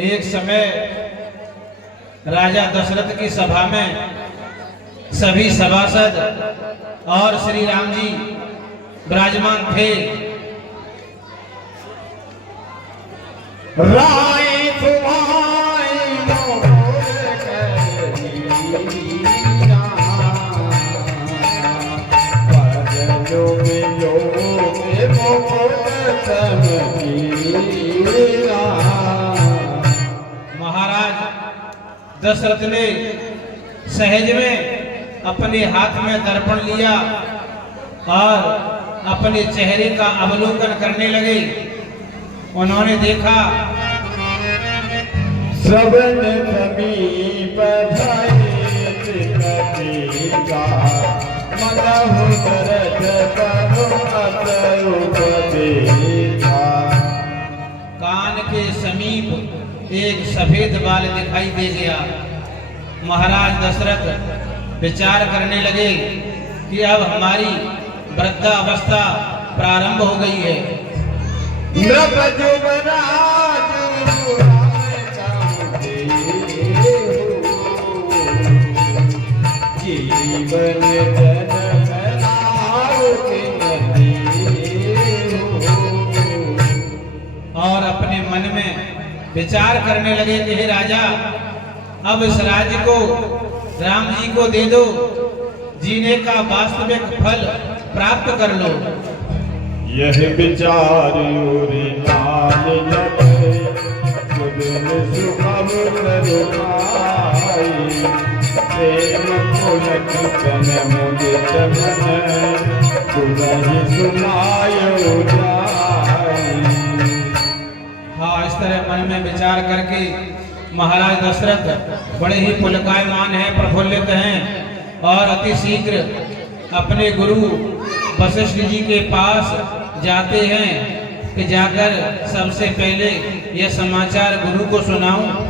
एक समय राजा दशरथ की सभा में सभी सभासद और श्री राम जी विराजमान थे। महाराज दशरथ ने सहज में अपने हाथ में दर्पण लिया और अपने चेहरे का अवलोकन करने लगे। उन्होंने देखा श्रवण समीप कान के समीप एक सफेद बाल दिखाई दे गया। महाराज दशरथ विचार करने लगे कि अब हमारी वृद्धावस्था प्रारंभ हो गई है। और अपने मन में विचार करने लगे कि हे राजा, अब इस राज्य को राम जी को दे दो, जीने का वास्तविक फल प्राप्त कर लो। यह विचार हाँ, इस तरह मन में विचार करके महाराज दशरथ बड़े ही पुलकायमान हैं, प्रफुल्लित हैं और अति शीघ्र अपने गुरु वशिष्ठ जी के पास जाते हैं कि जाकर सबसे पहले यह समाचार गुरु को सुनाऊं।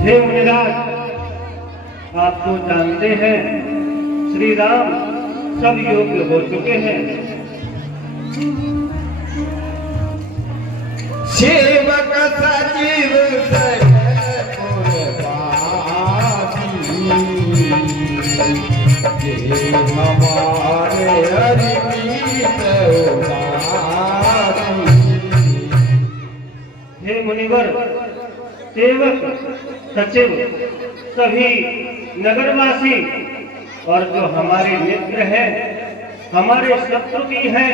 हे मुनिराज, आप तो जानते हैं श्री राम सब योग्य हो चुके हैं। सेवक सजीव हमारे हे मुनिवर, सेवक सचिव सभी नगरवासी और जो हमारे मित्र हैं, हमारे शत्रु भी हैं,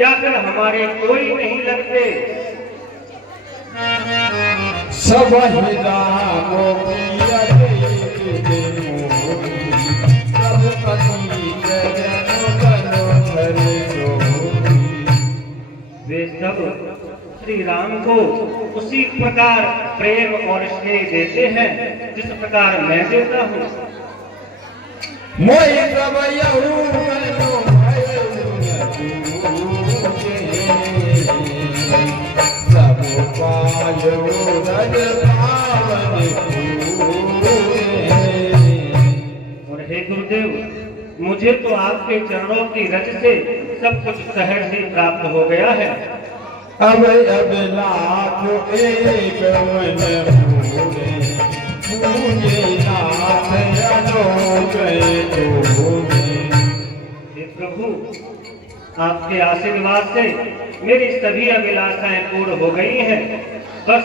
या फिर हमारे कोई नहीं लगते। सब वे सब श्री राम को उसी प्रकार प्रेम और स्नेह देते हैं जिस प्रकार मैं देता हूँ। और हे गुरुदेव, मुझे तो आपके चरणों की रज से सब कुछ सहज ही प्राप्त हो गया है। अब लाख एक हे प्रभु, आपके आशीर्वाद से मेरी सभी अभिलाषाएं पूर्ण हो गई हैं। बस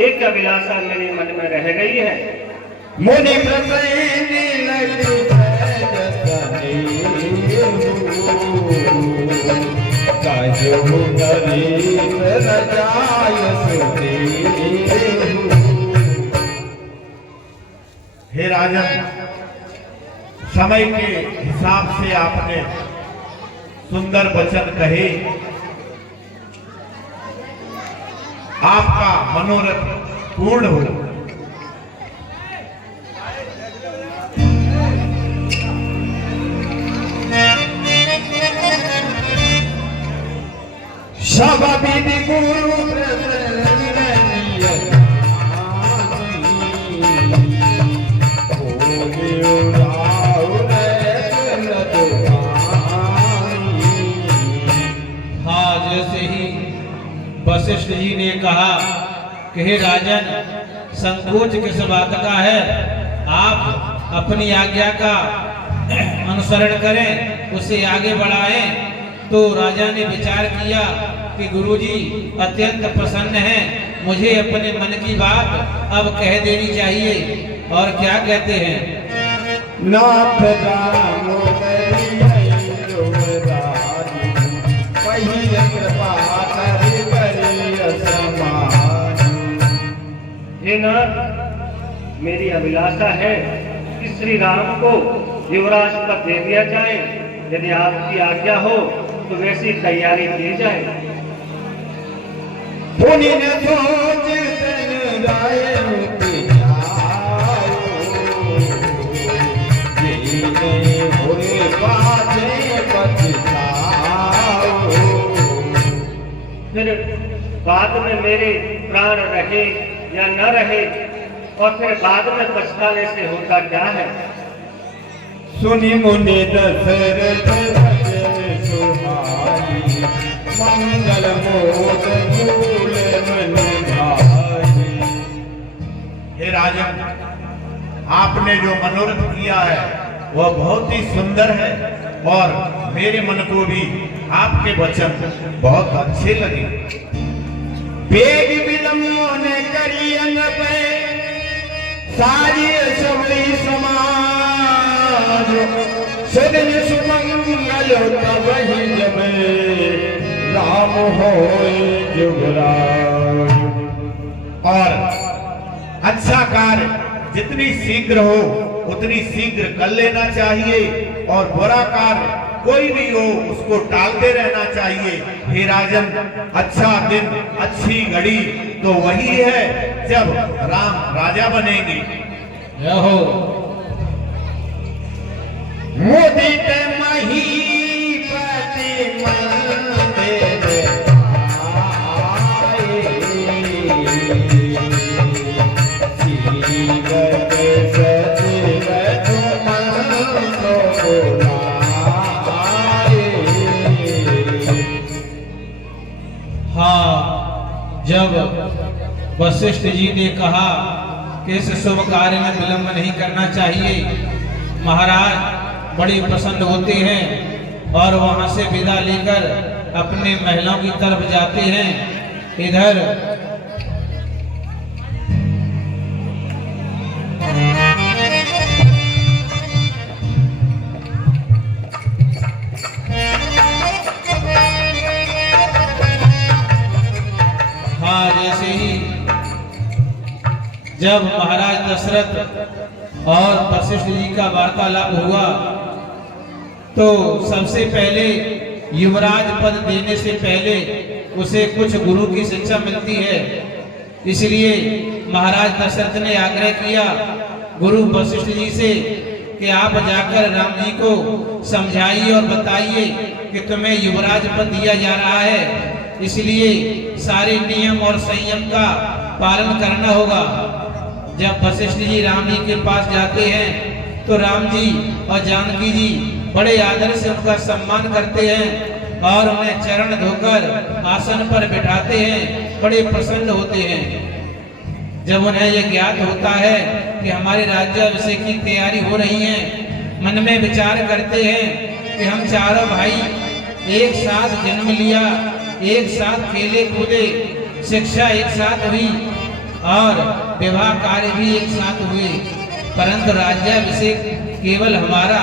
एक अभिलाषा मेरे मन में रह गई है। मुनि और समय के हिसाब से आपने सुंदर वचन कहे। आपका मनोरथ पूर्ण हो। सब विधि गुरु हाँ, जैसे ही वशिष्ठ जी ने कहा कि हे राजन, संकोच किस बात का है, आप अपनी आज्ञा का अनुसरण करें, उसे आगे बढ़ाएं। तो राजा ने विचार किया कि गुरुजी अत्यंत प्रसन्न हैं, मुझे अपने मन की बात अब कह देनी चाहिए। और क्या कहते हैं? नाथ रामो कृपा हे नाथ, मेरी अभिलाषा है कि श्री राम को युवराज पद दे दिया जाए। यदि आपकी आज्ञा हो तो वैसी तैयारी की जाए। पुण्य न सोच तन राय होते जाओ, जीने हुए बातें पछताओ। फिर बाद में मेरे प्राण रहे या न रहे, और फिर बाद में पछताने से होता क्या है? सुनि मुनि दशरथ वचन सुहाई, मंगल मोद मूल मन भाई। हे राजन, आपने जो मनोरथ किया है वह बहुत ही सुंदर है और मेरे मन को भी आपके वचन बहुत अच्छे लगे। बेग विलम्ब ने करी अंग पे सारी सबरी समाज, सदन सुमंगल तब ही जब राम होए जुगराज। और अच्छा कार्य जितनी शीघ्र हो उतनी शीघ्र कर लेना चाहिए और बुरा कार्य कोई भी हो उसको टालते रहना चाहिए। हे राजन, अच्छा दिन अच्छी घड़ी तो वही है जब राम राजा बनेंगे। जय हो। मुदित महीपति मंदिर आए, सीवत सचिवत मंत्र बुलाए। हाँ, जब वशिष्ठ जी ने कहा कि इस शुभ कार्य में विलंब नहीं करना चाहिए, महाराज बड़ी प्रसन्न होते हैं और वहां से विदा लेकर अपने महलों की तरफ जाते हैं। इधर हाँ, जैसे ही जब महाराज दशरथ और वशिष्ठ जी का वार्तालाप हुआ तो सबसे पहले युवराज पद देने से पहले उसे कुछ गुरु की शिक्षा मिलती है। इसलिए महाराज दशरथ ने आग्रह किया गुरु वशिष्ठ जी से कि आप जाकर राम जी को समझाइए और बताइए कि तुम्हें युवराज पद दिया जा रहा है, इसलिए सारे नियम और संयम का पालन करना होगा। जब वशिष्ठ जी राम जी के पास जाते हैं तो राम जी और जानकी जी बड़े आदर से उनका सम्मान करते हैं और उन्हें चरण धोकर आसन पर बिठाते हैं, बड़े प्रसन्न होते हैं। जब उन्हें यह ज्ञात होता है कि हमारे राज्याभिषेक की तैयारी हो रही है, मन में विचार करते हैं कि हम चारों भाई एक साथ जन्म लिया, एक साथ खेले कूदे, शिक्षा एक साथ हुई और विवाह कार्य भी एक साथ हुए, परंतु राज्याभिषेक केवल हमारा,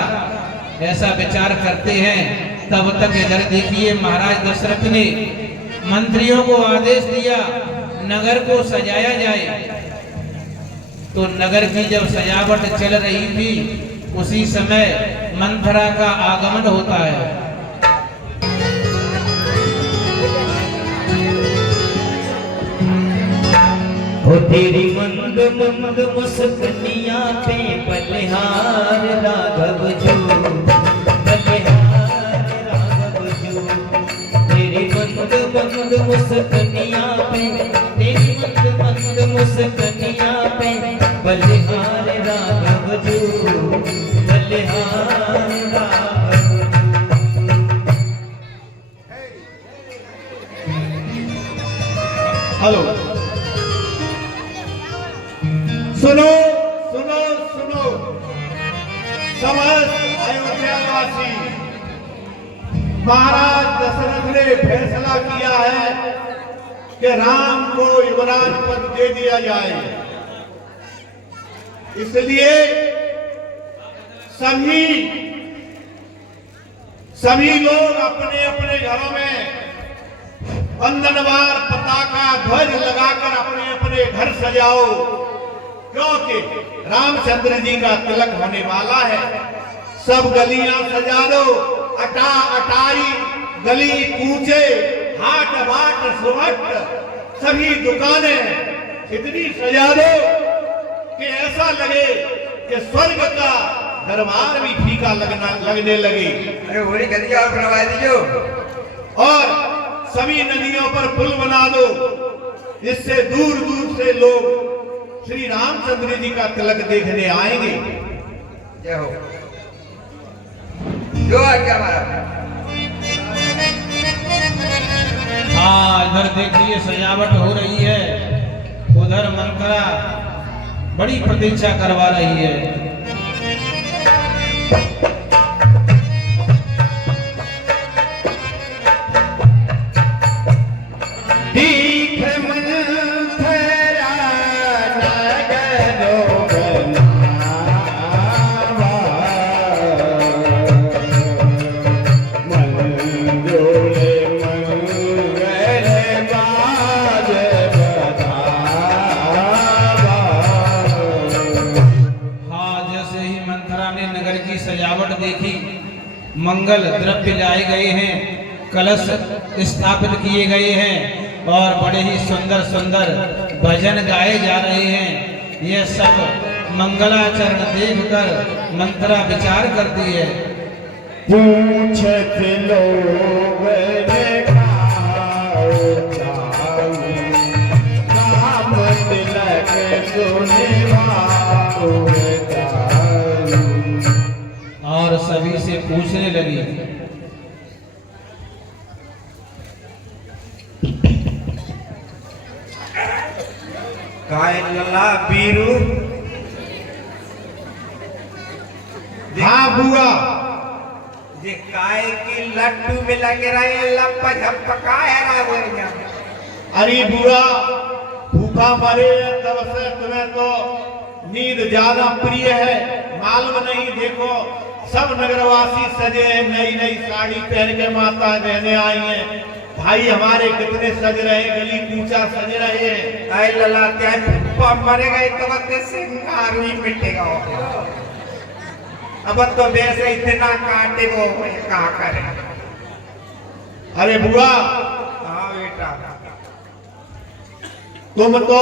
ऐसा विचार करते हैं। तब तक इधर देखिए महाराज दशरथ ने मंत्रियों को आदेश दिया नगर को सजाया जाए। तो नगर की जब सजावट चल रही थी उसी समय मंथरा का आगमन होता है। ओ तेरी मंद मंद मुस्कनिया पे बलिहार राघव जो, बलिहार राघव जो। तेरी मंद मंद मुस्कनिया पे, तेरी मंद मंद मुस्कनिया पे बलिहार राघव जो, बलिहार राघव जो। हेलो, सुनो सुनो सुनो समस्त अयोध्यावासी, महाराज दशरथ ने फैसला किया है कि राम को युवराज पद दे दिया जाए। इसलिए सभी लोग अपने अपने घरों में वंदनवार पताका ध्वज लगाकर अपने अपने घर सजाओ, क्योंकि रामचंद्र जी का तिलक होने वाला है। सब गलियां सजा दो, अटाई गली कूचे, हाट बाट सुवट सभी दुकानें इतनी सजा दो कि ऐसा लगे कि स्वर्ग का दरबार भी फीका लगने लगे। अरे वही गलियां और बनवा दीजिए, और सभी नदियों पर पुल बना दो, जिससे दूर दूर से लोग श्री रामचंद्र जी का तिलक देखने आएंगे। जय हो। जो आज्ञा महाराज। हाँ, इधर देखिए सजावट हो रही है, उधर मंथरा बड़ी प्रतीक्षा करवा रही है। मंगल द्रव्य लाए गए हैं, कलश स्थापित किए गए हैं और बड़े ही सुंदर सुंदर भजन गाए जा रहे हैं। यह सब मंगलाचरण देखकर मंथरा विचार करती है। पूछत लोग और सभी से पूछने लगी, काय लला बीरू। हाँ बुआ, जे काय की लट्टू में लगे रहे लप्पा झप्पा काय है वो यहाँ। अरे बुआ, भूखा मरे तब से तुम्हें तो नींद ज्यादा प्रिय है, मालूम नहीं। देखो सब नगरवासी सजे हैं, नई नई साड़ी पहन के माता बहने आई हैं, भाई हमारे कितने सज रहे, गली कूचा सज रहे हैं। काय लला क्या मरे गए तो बते सिंगार ही मिटेगा। अब तो वैसे इतना काटे वो क्या करे। अरे बुआ, हाँ बेटा, तुम तो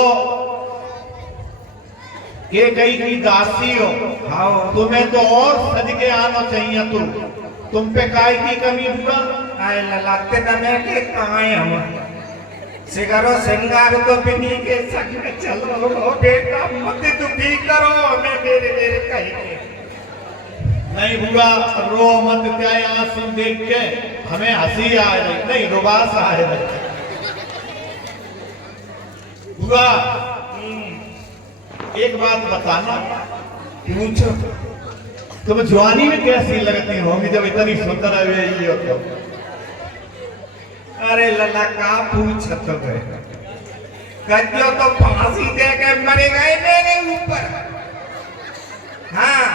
के कई की दासी हो, हाँ तुम्हें तो और सज के आना चाहिए। तुम पे काय की कमी हुआ? काय ललाते दमे के कहाँ हम सिगारो सिंगार तो बिनी के सच में चलो बेटा, मत दुखी करो हमें मेरे मेरे कहीं। नहीं बुआ, रो मत, क्या आंसू देख के हमें हंसी आ रही, नहीं रुबास आ रही। बुआ एक बात बताना, पूछो। तुम जवानी में कैसी लगती होंगी जब इतनी सुंदर है हो तो? अरे लला का पूछ तो गए, कज्जो तो फांसी दे के मरे गए मेरे ऊपर। हाँ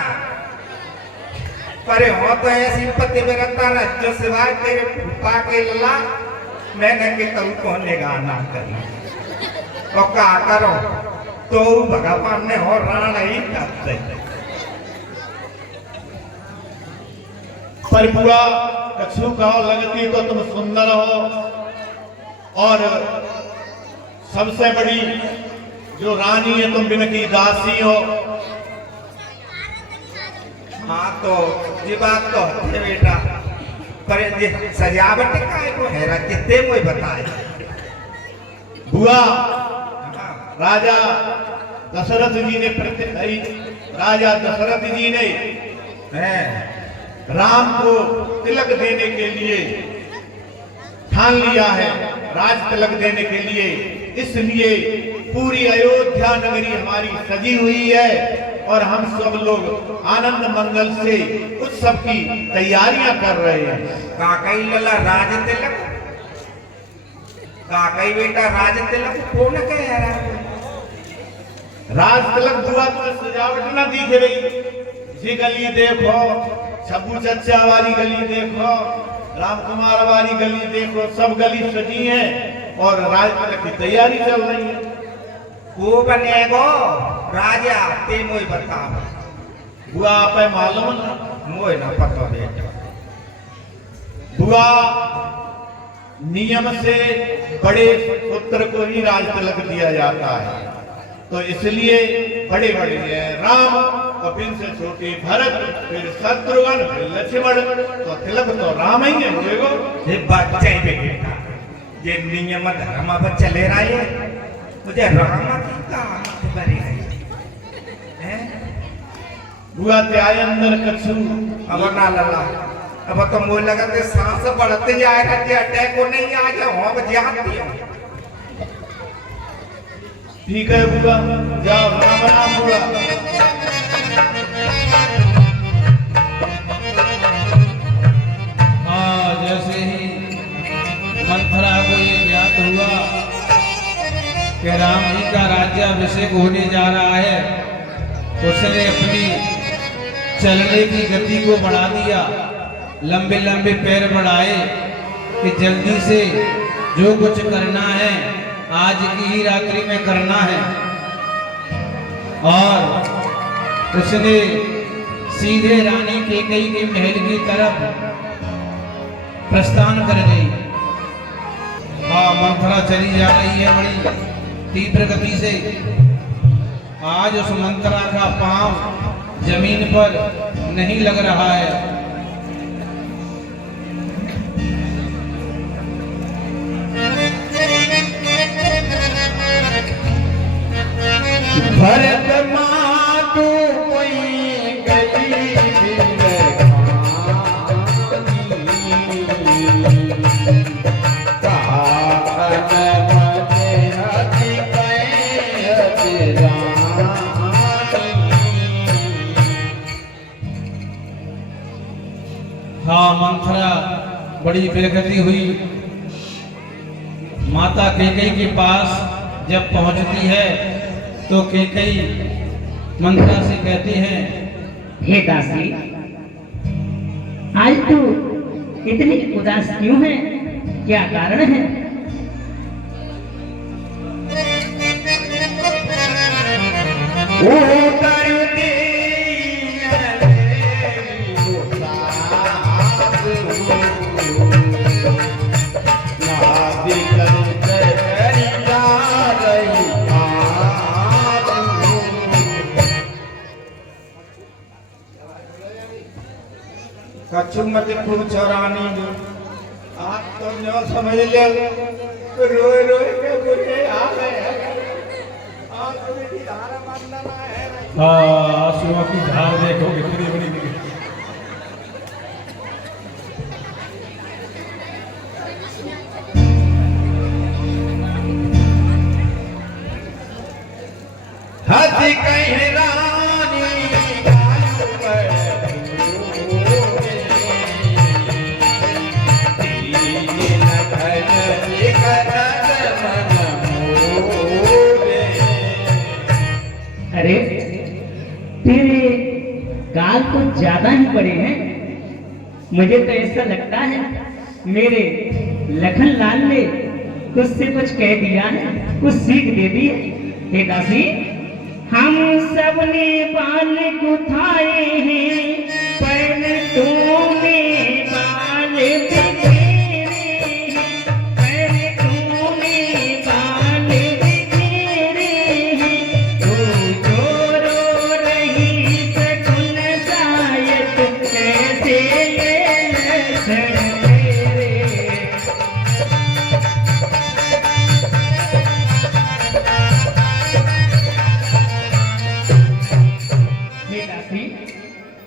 पर हो तो ऐसी पति मेरा तारा जो सिवाय तेरे फूफा के लला मैंने के कल कौन गाना करना तो क्या करो, तो भगवान ने और राण ही करते। पर बुआ कछु कहो लगती तो तुम सुंदर हो, और सबसे बड़ी जो रानी है तुम बिन की दासी हो। हाँ तो ये बात तो है बेटा, पर ये सजावट काय को है कितने कोई बताए। बुआ हाँ, राजा दशरथ जी ने राजा दशरथ जी ने है राम को तिलक देने के लिए ठान लिया है, राज तिलक देने के लिए। इसलिए पूरी अयोध्या नगरी हमारी सजी हुई है और हम सब लोग आनंद मंगल से उत्सव की तैयारियां कर रहे हैं। काकई लला राज तिलक, काकई बेटा राज तिलक कौन कह रहा है? राज तिलक बुआ तो सजावट ना दिखे रही, जी गली देखो, छब्बू चच्चा वाली गली देखो, राम कुमार वाली गली देखो, सब गली सजी है और राज तिलक की तैयारी चल रही है। को बनेगो राजा ते मोई बता। बुआ आप मालूम ना? मोई ना पता बेटा। बुआ नियम से बड़े पुत्र को ही राज तिलक दिया जाता है, तो इसलिए बड़े बड़े हैं राम और फिर से छोटे भरत, फिर शत्रुघ्न, फिर लक्ष्मण, तो तिलक तो राम ही है हुएगो। ये बच्चे बेटा, ये नियम धर्म अब चले रहा है, मुझे राम की काम बड़ी है। बुआ ते आए अंदर कछु अब ना लला, अब तो मुझे लगा ते सांस बढ़ते जाएगा, कि अटैक को नहीं आ गया हो, अब जाती हो। ठीक है बुआ, जाओ राम राम बुआ। हाँ, जैसे ही मंथरा को ये ज्ञात हुआ कि राम जी का राज्याभिषेक होने जा रहा है, उसने अपनी चलने की गति को बढ़ा दिया, लंबे लंबे पैर बढ़ाए कि जल्दी से जो कुछ करना है आज की ही रात्रि में करना है। और उसने सीधे रानी कैकेयी के महल की तरफ प्रस्थान कर गई। हाँ, मंथरा चली जा रही है बड़ी तीव्र गति से। आज उस मंथरा का पांव जमीन पर नहीं लग रहा है। भरत मातु कोई गली हाँ, मंथरा बड़ी बेगती हुई माता कैकेयी के पास जब पहुंचती है तो कैकेयी मंथरा से कहती है, हे दासी, आज तू इतनी उदास क्यों है? क्या कारण है? कछु मत पूछो रानी, आप तो जो समझ ले रोए रोए के बुरे हाल है। आंसू की धारा मानना है। हाँ, आंसुओं की धार देखो कितनी बड़ी। हज कहीं रानी अरे तेरे गाल तो ज्यादा ही बड़े हैं। मुझे तो ऐसा लगता है मेरे लखन लाल ने तुझसे कुछ कह दिया है, कुछ सीख दे दी है। हे दासी, हम सब ने बाल गुथाए हैं पर तूने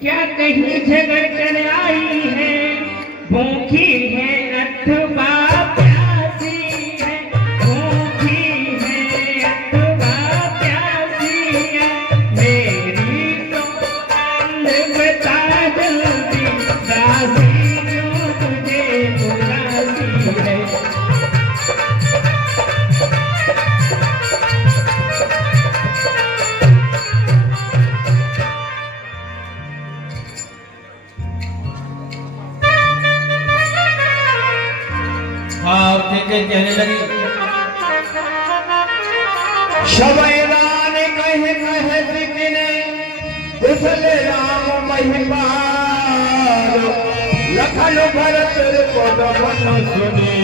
क्या कहीं झगड़ कर आई है, भूखी है अथवा प्यासी है, भूखी है अथवा प्यासी है, मेरी तो बता जल्दी दासी जो तुझे बुलाती है। और के कहने लगी, शबैरान कहे कहे सिकने कुशल राम महिपाल, लखन भरत पद मन सुने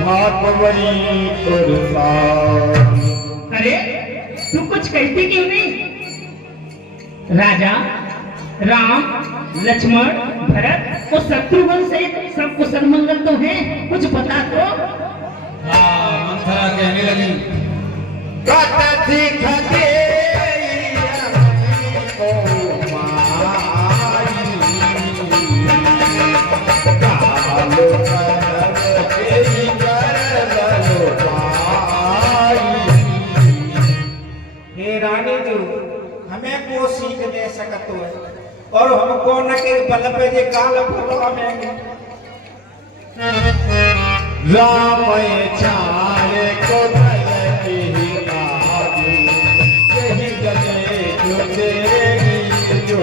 भागवरी तुरसार। अरे तू कुछ कहती क्यों नहीं? राजा राम लक्ष्मण भरत और शत्रुघ्न से सब कुशल मंगल तो है, कुछ बता तो। मंथरा कहने लगी, कथि खते को माई, कालो करत तेरी करबलो पाई। हे रानी जी, हमें को सीख दे सकत हो और हमको न के बल पे जे काल फलो हमें राम चार को भल की आगे यही गले जो तेरी जो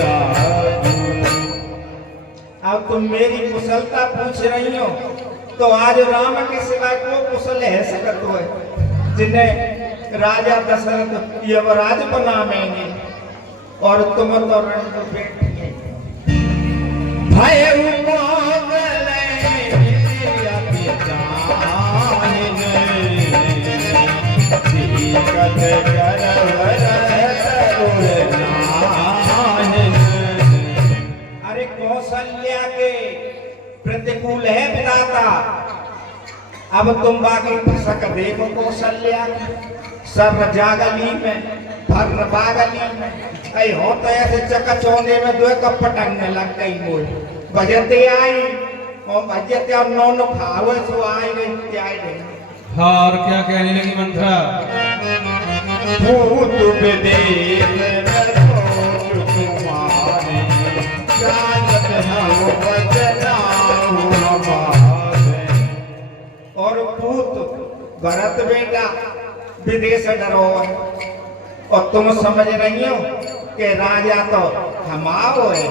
राजू। अब तुम मेरी कुशलता पूछ रही हो तो आज राम के सिवाय को कुशल है सकत हो जिन्हें राजा दशरथ युवराज बनावेंगे और तुम तो रण बैठी है। भय अरे कौशल्या के प्रतिकूल है विधाता। अब तुम बाकी फसक देखो कौशल्या सर जागली में भर बागली में ऐ हो तो ऐसे चक्का चौंधे में दो कप पटकने लग गई बोल बजते आई और बजते और नौन भाव सो आई गई क्या आई। हाँ और क्या कहने लगी मंथरा, भूत विदेश तुम्हारे जानत हो बचनाऊ हमारे। और भूत भरत बेटा विदेश डरो और तुम समझ रही हो कि राजा तो हमारो है।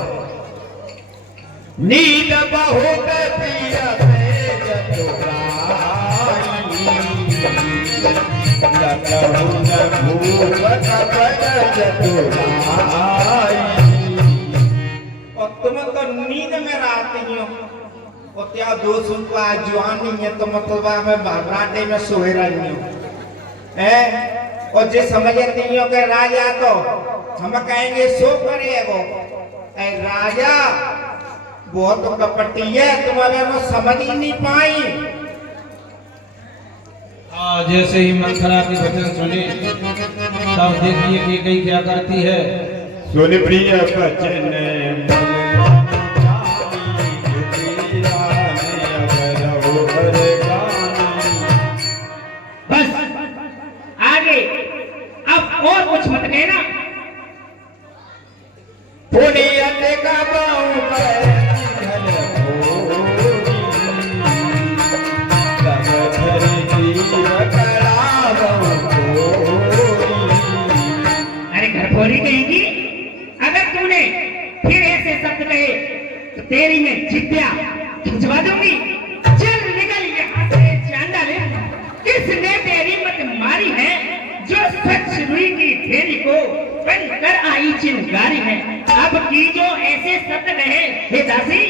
नींद बहुत प्रिय तेज तुराई, लखहु न भूपत बन चतुराई। और तुम तो नींद में रहती हो और क्या दो सुनपा जवानी है तो मतलब में भरनाटे में सोए रही हो और जे समझती हो कि राजा तो हम कहेंगे सो करेगो। ऐ राजा वो तो कपटी है, तुम्हारे को समझ ही नहीं पाई। जैसे ही मंथरा की वचन सुने तब देखिए कि कई क्या करती है। सुन प्रिय बचन बस आगे अब और कुछ मत कहना। पुनियत का बाऊ पर अरे घरफोरी कहेगी, अगर तूने फिर ऐसे शब्द कहे तो तेरी मैं जिद्या खिंचवा दूंगी। चल निकल यहाँ से चांडाले, किसने तेरी मत मारी है जो सच रुई की ढेरी को बन कर आई चिंगारी है। अब की जो ऐसे शब्द कहे हे दासी,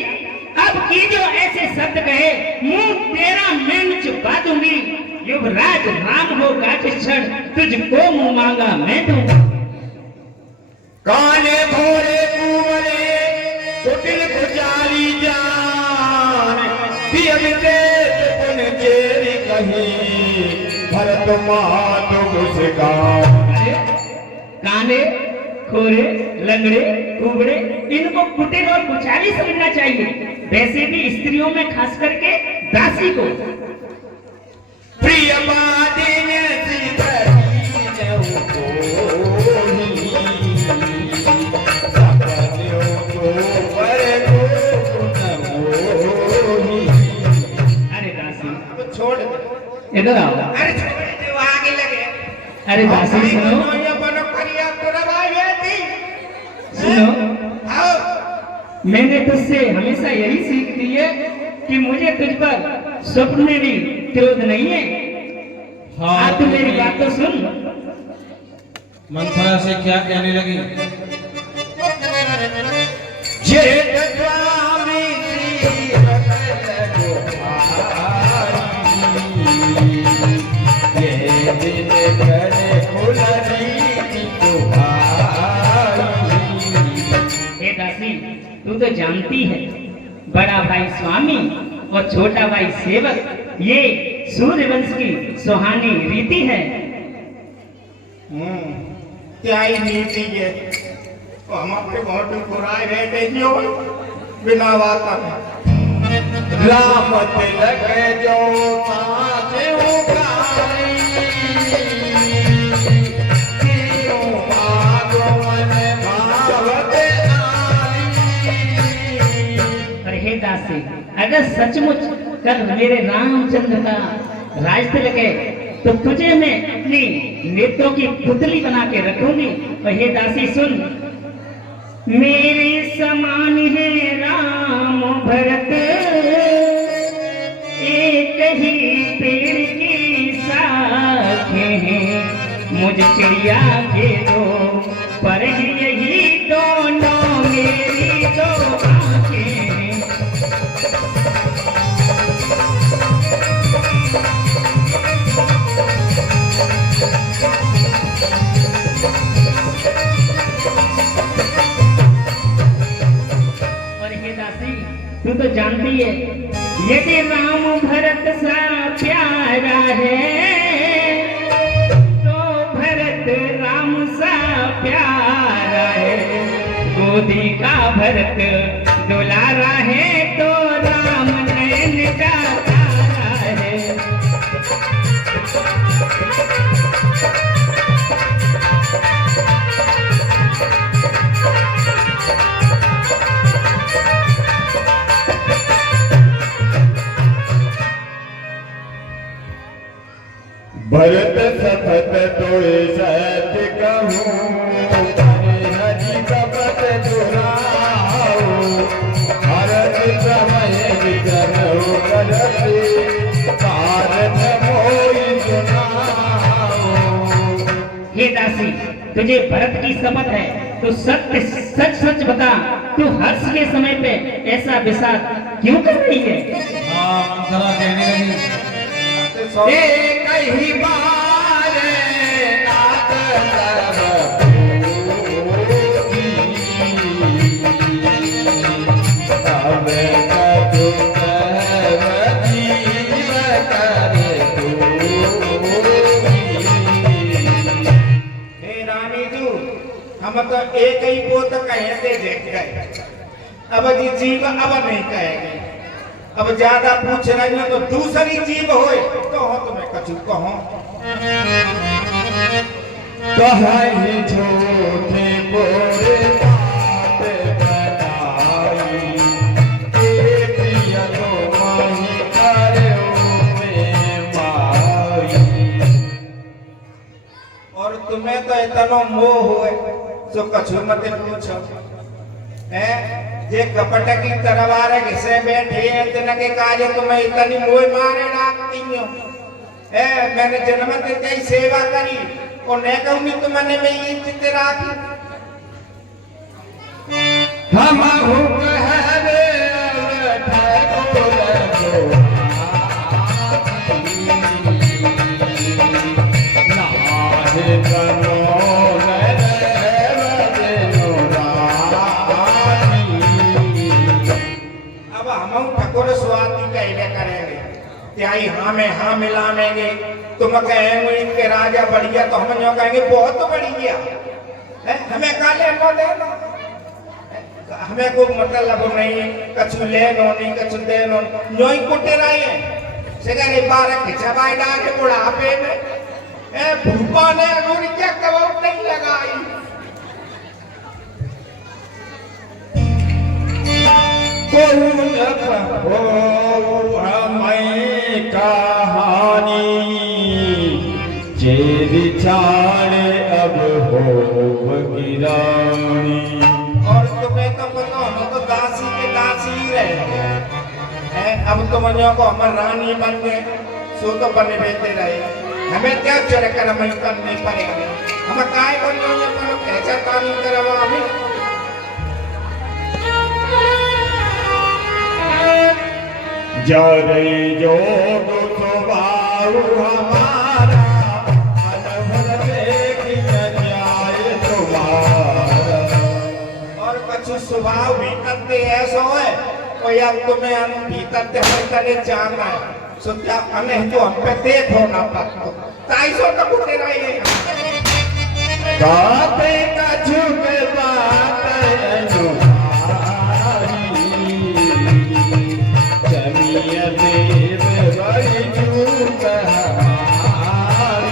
अब की जो ऐसे शब्द कहे मुंह तेरा मैं छुपा दूंगी। युवराज राम होगा जिस क्षण तुझको मुंह मांगा मैं दूंगा। काने भोरे कुंवरे कुटिल कुचाली जान, पियमिते पुन चेरी कही भरत मातु मुस्कान। काने खोरे, लंगड़े, कुबड़े, इनको कुटिल और कुचाली समझना चाहिए। वैसे भी स्त्रियों में खास करके दासी को। प्रिय बादिन सिधरी कोही सपनियों को पर मोही। अरे दासी, अब छोड़ दे। इधर आओ। अरे छोड़ दे, वो आगे लगे। अरे दासी सुनो, ये बनो करिया पुरवाई बेटी। सुनो, आओ। मैंने तुझसे हमेशा यही सीख दी है कि मुझे तुझ पर स्वप्न में भी क्रोध नहीं है। हाँ, आज तू मेरी बात तो सुन। मंथरा से क्या कहने लगी? जेठ स्वामी जीवन लगो भाई, ये दिन करे खुलनी तुम्हारी। हे दासी, तू तो जानती है बड़ा भाई स्वामी और छोटा भाई सेवक, ये सूर्यवंश की सुहानी रीति है। क्या ही नीति है। तो हम अपने बहुत बुराई रहते जो बिना वाता में राम तिलक जो कांचे उगाई, तीनों भागों में भावत आई। पर हे दासी, अगर सचमुच कल मेरे रामचंद्र का राज तिलक है तो तुझे मैं अपनी नेत्रों की पुतली बना के रखूंगी। और हे दासी सुन, मेरे समान है राम भरत, एक ही पेड़ की शाखें हैं, मुझ चिड़िया के दो पर यही दोनों मेरी दो आंखें हैं। और हे दासी, तू तो जानती है यदि राम भरत सा प्यारा है तो भरत राम सा प्यारा है, गोदी का भरत दुलारा है तो राम नयन का तारा है। भरत सपत तोड़े सत कहूँ, हरि कपट दुराओ, भरत समय विचरो करते, कारण मोहि सुनाओ। हे दासी, तुझे भरत की शपथ है तो सत्य सच सच बता, तू हर्ष के समय पे ऐसा विषाद क्यों कर रही है? हाँ, मंथरा कहने लगी, एक ही बार नाथ तब होगी, तब कछु कह जीव कर दोगी। हे रानी जू, हम तो एक ही पोत कहते देख गए, अब जी जीव अब नहीं कहेंगे। अब ज्यादा पूछ रही हो तो दूसरी जीव होए तो हो तुम्हें कछु कहो। कहीं झूठे बोले बात बनाई, एक यतो मही करो में माई। और तुम्हें तो इतना मोह हुए सो कछु मत पूछो। है जे कपट की तरवार घिसे बैठे इतने के कार्य तुम्हें इतनी मोह मारे डाकती हो। मैंने जन्म देते ही सेवा करी और न कहूँ तुमने में ये चित्त राखी। हम ठाकुर स्वाति कहले करेंगे त्याई हाँ में हाँ मिलावेंगे। तुम कहेंगे इनके राजा बढ़िया तो हम जो कहेंगे बहुत बढ़िया। हमें काले नो दे नो हमें को मतलब नहीं कछु ले नो नहीं कछु दे नो न्योई कुटे रहे सेगारे बारे खिंचा बाई डाके बुढ़ापे में भूपा ने अगुरी क्या कबाब नहीं लगाई कौन कहो हमें कहानी जे विचारे अब हो गिरानी। और तुम्हें तो पता हम तो दासी के दासी ही रहे अब तुम को हम रानी बन गए सो तो बने रहते रहे हमें क्या चढ़ कर हमें करने पड़ेगा हम काय बनो पर कैसा तानी करवा हमें जरे जो स्वभाव हमारा अनभर देखी जाए तुम्हारा। और कछु स्वभाव भीतर ते ऐसा है कोई अब तुम्हें भीतर ते हर तरह जानना है सो क्या अने जो हम पे देखो ना पत्तो ताई सो तो कुटे रही है बाते कछु के बात जमिया देव बड़ी चूक हमारी।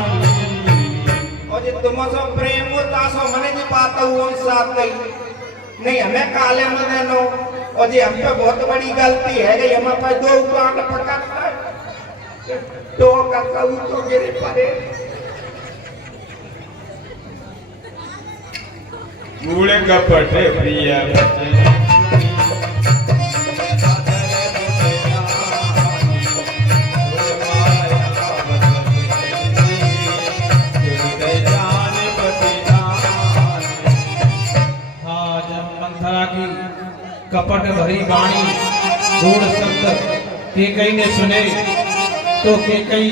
और ये तुम सो प्रेम होता सो मने जी बात हुआ साथ नहीं हमें काले में देनो और ये हम पे बहुत बड़ी गलती है कि हम पे दो कान पकड़ता है तो करता हूँ तो गिरे पड़े मूल कपट प्रिय बचन कपट भरी वाणी गूढ़ शब्द केकई ने सुने तो केकई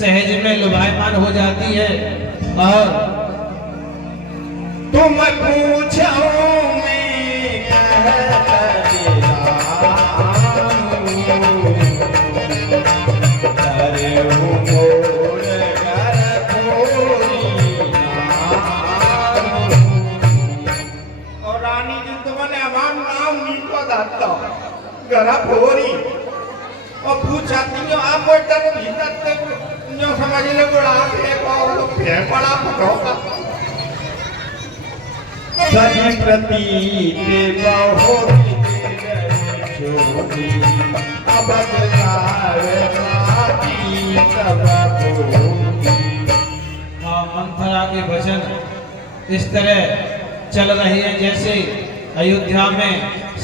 सहज में लुभायमान हो जाती है और तुम पूछो मैं कहता घरा फोरी और पूछाती हो आप बोलते हो भीतर से जो समझ ले बड़ा है और फिर बड़ा फटोका सभी प्रतीत बहुरी छोड़ी अब मंथरा के भजन इस तरह चल रही है जैसे अयोध्या में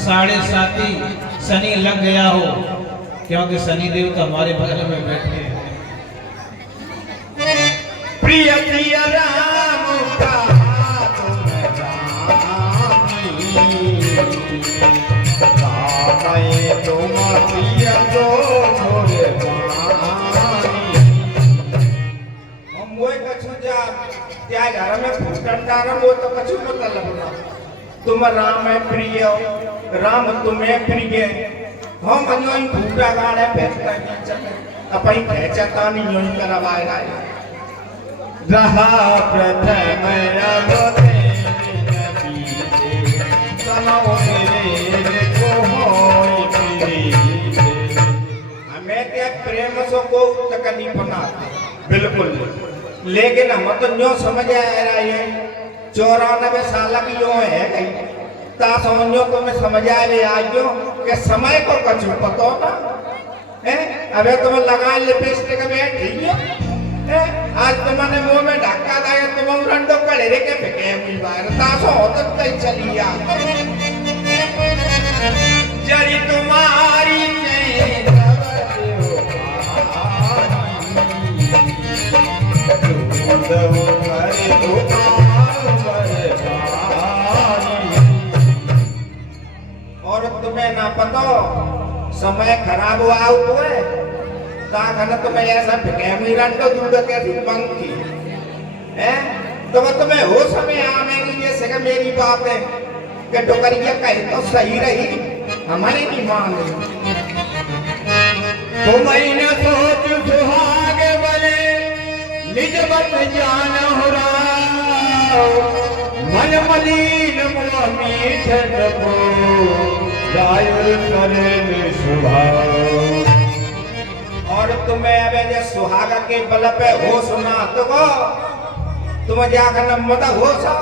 7.5 शनि लग गया हो क्योंकि शनि देव तो हमारे बगल में बैठे हैं। प्रिय प्रिय राम का तुम तुम प्रिय तो हम वो कछु जा त्या घर में फुटंडारम वो तो कछु मतलब ना तुम राम है प्रिय राम तुम्हें प्रिय हम अन्यों भूटा गाड़े बैठता नहीं चले अपनी पहचाता नहीं यों करवाए रहा प्रथम अब हमें क्या प्रेम सो को तकलीफ ना बिल्कुल लेकिन हम तो न्यों समझ आया ये 94 साल की यो है कहीं ता समझो तो मैं समझ आए आयो कि समय को कछु पतो ना अबे तुम लगा लिपस्टिक बैठी हो आज तुमने मुंह में ढक्का दाया तुम रंडो कड़े रे के फेंके मुझ बाहर तासो होत तई चली आ जरी तुम्हारी और तुम्हें ना पता समय खराब हुआ तो है ताकन तुम्हें ऐसा फेंके रंडो दूध कैसी पंखी है तो तुम्हें हो समय आमेगी जैसे कि मेरी बात है कि डोकरिया कहे तो सही रही हमारी नहीं मान तो मैंने सोच सुहाग बने निज बत जान हो रहा मन मलीन मुआ मीठन को गायर करे निस्वाव। और तुम्हें अब जे सुहागा के बल पे हो सुना तो तुम जाकर न मत हो सो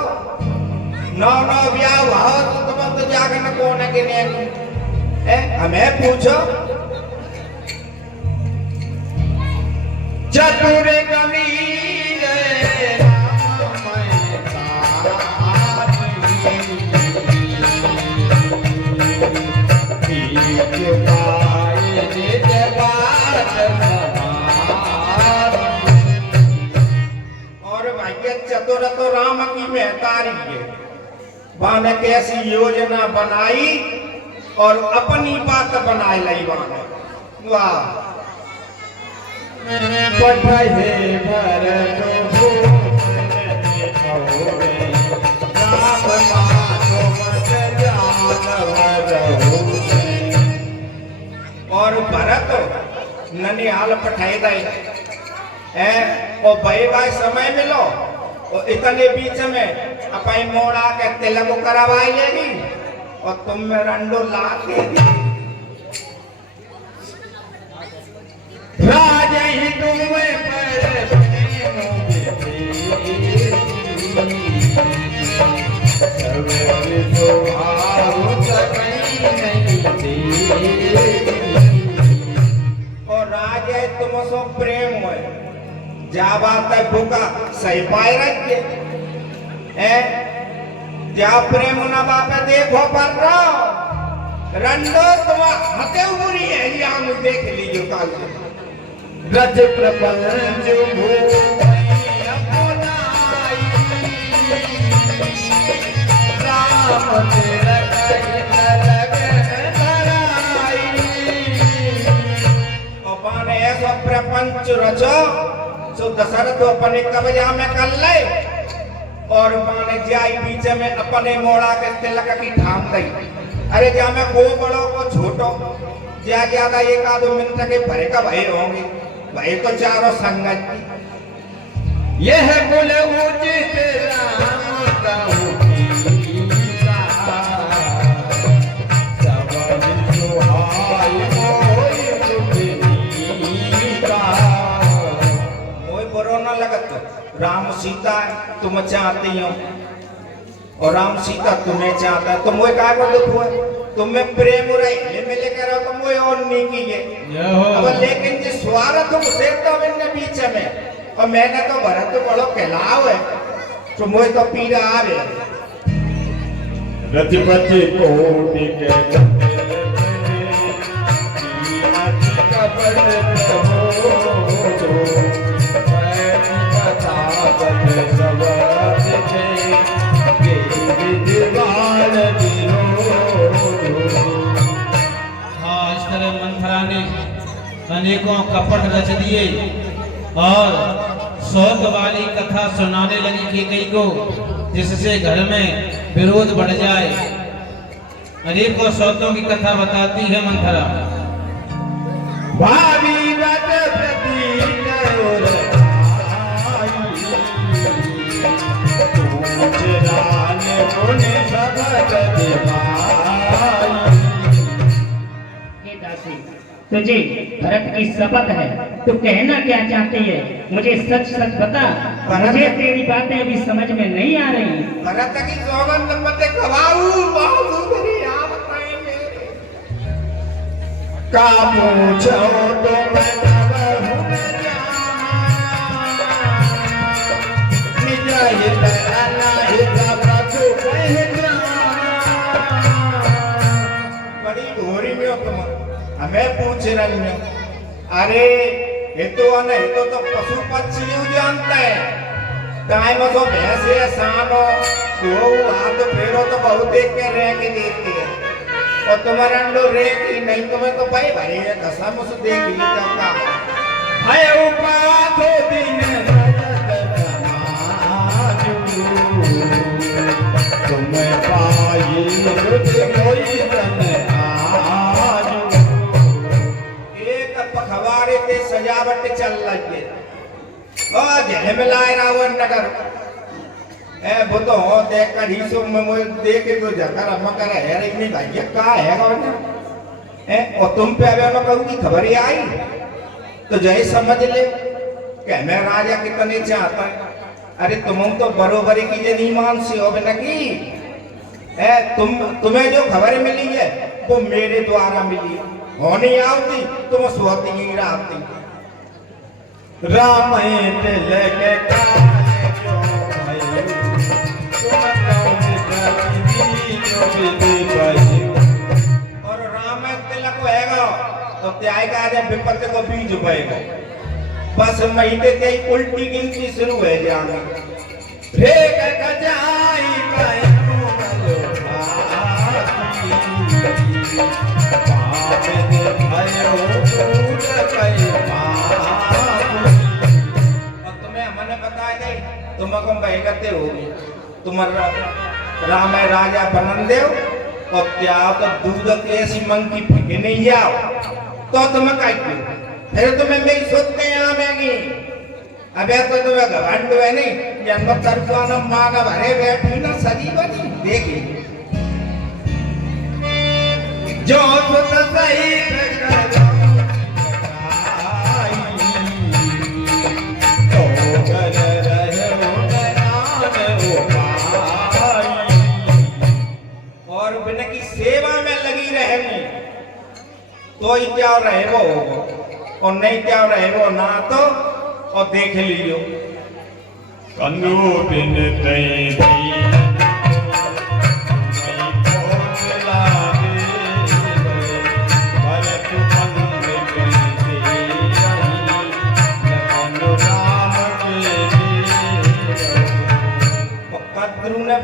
नौ नौ ब्याह हुआ तो तुम तो जाकर न कौन है कि नहीं हमें पूछो। चतुर कबीर और भैया चतुर तो राम की महतारी है। बाने कैसी योजना बनाई और अपनी बात बनाए लाई बाने। वाह पठे भरत राम और भरत ननिहाल पठाई दई और भाई भाई समय मिलो और इतने बीच में अपनी मोड़ा के तिलक करवाई लेगी और तुम में रंडो ला देगी। राजा ही तुम्हें पर और राजा तुम सो प्रेम है जा बात है भूखा सही पाए रखे जा प्रेम न बापे देखो पर रहो रंडो तुम हते बुरी है ये हम देख लीजिए काल रज प्रपंच राम तेरा ऐसा प्रपंच रचो सो दशरथ अपने कब्जा में कर ले और माने जाई बीच में अपने मोड़ा के तिलक की ठाम दई। अरे जा में को बड़ो को छोटो ज्या ज्यादा एक आधो मिनट के भरे का भाई होंगे भाई तो चारों संगत यह कुल उचित राम कहु राम सीता तुम चाहती हो और राम सीता तुम्हें चाहता है। तुम वो काय को दुख हुआ तुम्हें प्रेम रहे में लेकर आओ तुम वो और नहीं की है अब लेकिन जिस स्वार्थ उसे तो इनके बीच में और मैंने तो भरत तो बड़ो कहलाव है तो मुझे तो पीड़ा आ रही रजपति कोटि के हाँ इस तरह मंथरा ने अनेकों कपट रच दिए और शौक वाली कथा सुनाने लगी कैकेयी को जिससे घर में विरोध बढ़ जाए। अनेकों शौकों की कथा बताती है मंथरा। भावी व्रत तुझे भरत की शपथ है तो कहना क्या चाहती है मुझे सच सच बता। मुझे तेरी बातें अभी समझ में नहीं आ रही। भरत की सौगंध मत गवाऊ बाबू मेरी आप पाएंगे का पूछो तो मैं बड़ी घोरी में हो तुम हमें पूछ रही हो। अरे ये तो नहीं तो पशु पक्षी जानता है टाइम तो भैंस है सानो तो हाथ फेरो तो बहुत देख के रह के देखती है और तुम्हारे अंडो रे की नहीं तुम्हें तो भाई भाई है कसम उस देख ली जाता है उपाधो दिन तुम्हें पाई कोई एक पखवाड़े ते सजावट चल रही है और जय मिलाए रावण नगर ए वो तो हो देख कर ही सो मैं मुझे देख के तो जकर मकर है रे नहीं भाई का है कौन ए और तुम पे अबे ना कहूँ की खबर ही आई तो जय समझ ले कि मैं राजा कितने चाहता है। अरे तुम तो बरोबरी की जनी मान से हो बिना की ए तुम्हें जो खबर मिली है वो मेरे द्वारा मिली है होनी आवती तुम सोती ही राती राम दिल के काले जो भयो तुम और राम तिलक होएगा तो त्यागा जब विपत्ति को बीज उगेगा बस महीने ते उल्टी गिनती शुरू हो जाएगी रे गजाई कयो मलो बाप दे भयो दूध कई और तुम्हें हमने बताया दे तुमको बहगते होगी तुम्हारा राम है राजा बनन देव और त्याग दूध के ऐसी मंग की फिके नहीं जाओ तो तुम्हें काय क्यों फिर तुम्हें मेरी सोचते आवेगी अबे तो तुम्हें घमंड है नहीं जन्म तरफाना माँ का भरे बैठी ना सजी बनी देखी जो सुत सहित करो तो कर रहो नान उपाय और बिना की सेवा में लगी रहेगी तो ही क्या रहे वो होगा और नहीं क्या रहे वो ना तो और देख लियो कनु बिन तई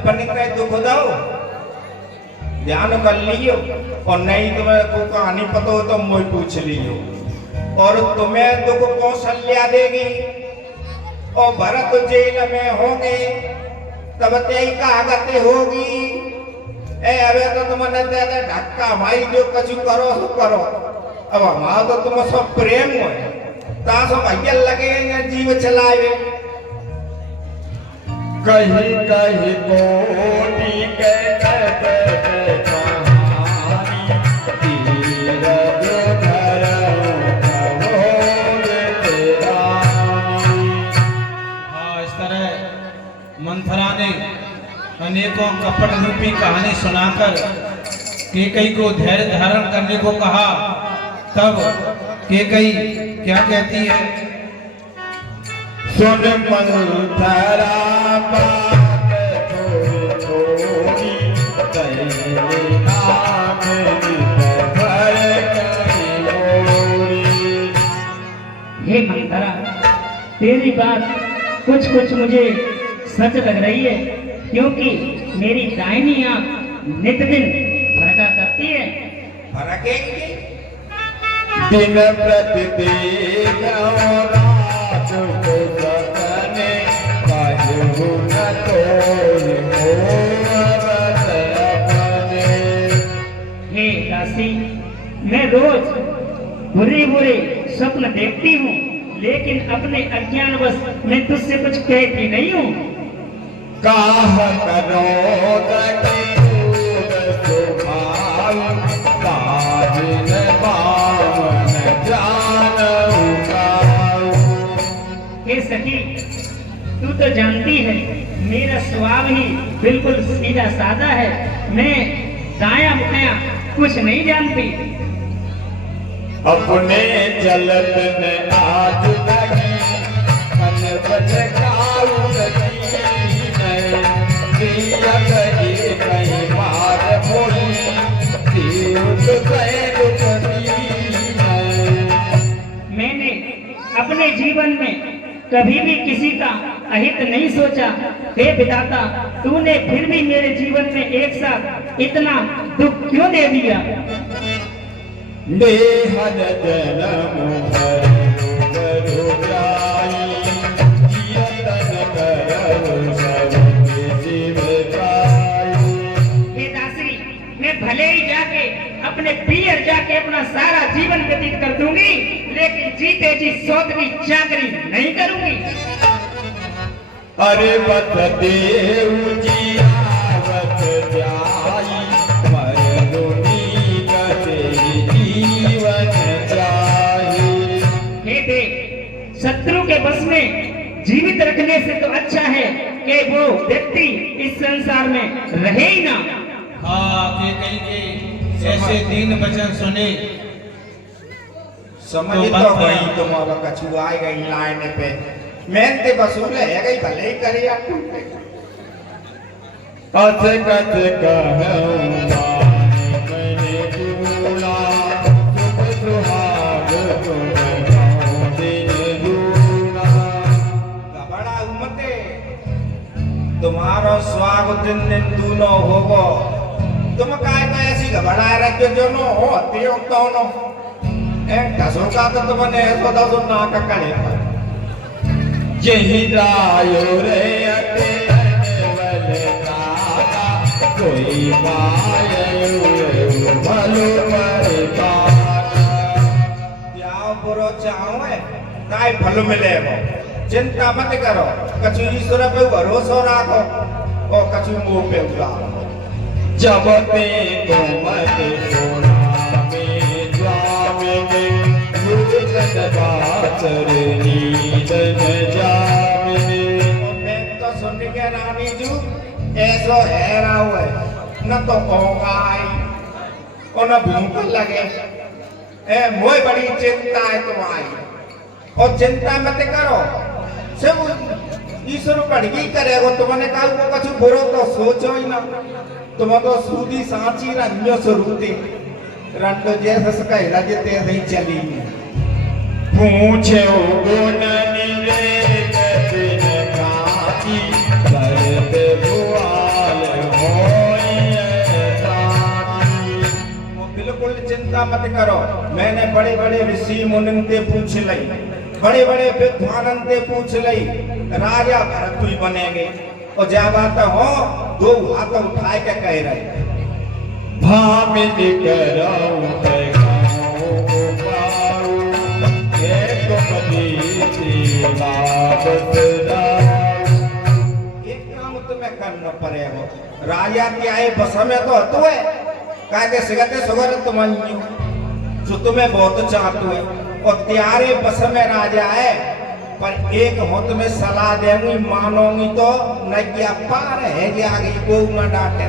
बनित दुख दो ध्यान कर लियो और नहीं तुम्हें को कहानी पता हो तो मुझे पूछ लियो और तुम्हें दुख कौशल्या देगी और भरत जेल में होंगे तब तेई कागते होगी ए अबे तो तुमने तेरे धक्का मारी जो कछु करो सो करो अब हमारा तो तुम सब प्रेम हो तासो भैया लगे जीव चलाए कहीं कहीं कोटि के मंथरा ने अनेकों कपट रूपी कहानी सुनाकर केकई को धैर्य धारण करने को कहा तब केकई क्या कहती है सुन मंथरा बात थोड़ी थोड़ी नाम भर हे मंथरा, तेरी बात कुछ कुछ मुझे सच लग रही है क्योंकि मेरी दाहिनी आंख नित दिन फरका करती है। फरकेगी दिन प्रतिदिन रात को सपने काजू न तोड़ हे दासी, मैं रोज बुरे बुरे स्वप्न देखती हूँ लेकिन अपने अज्ञानवश मैं तुझसे कुछ कहती नहीं हूँ। काह करो सुभाव काजिन पावन जान हे सखी, तू तो जानती है मेरा स्वभाव ही बिल्कुल सीधा साधा है। मैं दाया बाया कुछ नहीं जानती। अपने जलत में आज लगी मन बचकाऊ कहीं मार बोली मैंने अपने जीवन में कभी भी किसी का अहित नहीं सोचा। हे विधाता, तूने फिर भी मेरे जीवन में एक साथ इतना दुख क्यों दे दिया? देहन जन्म करो जाई जियतन करो सब जीव पाई। हे दासी, मैं भले ही जाके अपने पियर जाके अपना सारा जीवन व्यतीत कर दूंगी लेकिन जीते जी सौत की चाकरी नहीं करूंगी। अरे बत देव जियावत जाई मरनुनी कते जीवन जाई। हे देव, शत्रु के बस में जीवित रखने से तो अच्छा है कि वो व्यक्ति इस संसार में रहे ही ना। हाँ, के कहीं के ऐसे दीन वचन सुने समझ तो तो बात गई है। तुम्हारा कछु आए गई लाइन पे मेहनत वसूल है गई भले ही करिए कथ कथ कहूँ मैंने दूला सुख सुहाग तुम गाँव दिन दूला। बड़ा उम्मते तुम्हारो स्वाग दिन दिन दूनो होगो तुम काय को ऐसी घबराए रखो जो नो हो तियो तो नो ए दसों का तो तुमने ऐसा दसों ना का करे यही रायो रे अटे अनवल काका कोई पायो भलो पर पाका। त्याव बुरो चाहो है काय फल मिले वो चिंता मत करो कछु ईश्वर पे भरोसा रखो और कछु मुंह पे उड़ाओ। जब पे को मत सोना में द्वामे में मुझकत बातर नींद न जामे। मैं तो सुन के रानी जू ऐसो है राव है न तो होगा आई और न भूख लगे ए मोय बड़ी चिंता है तुम्हारी और चिंता मत करो सब ईश्वर पढ़गी करेगो तुमने कहा वो कुछ बुरो तो सोचो ही ना तुम तो सूदी सांची रंजो स्वरूपी रंडो जैसे सका रजते नहीं चली पूछो गुण निवेद बिन काकी करत भुआल होई ताकी। वो बिल्कुल चिंता मत करो मैंने बड़े बड़े ऋषि मुनि से पूछ लई बड़े बड़े विद्वान से पूछ लई राजा भरत ही बनेंगे और जब बात हो दो हाथ उठाए के कह रहे भामिन कराऊं पैगाऊं पाऊं एक मदीसी बाबत राऊं। एक काम तुम्हें करना पड़ेगा राजा के आए बस में तो हतु है काहे सिगते सुगर तुम जो तुम्हें बहुत चाहते है और त्यारे बस में राजा है पर एक हो तुम्हें सलाह देंगी मानोगी तो न क्या पार है कि आगे को न डांटे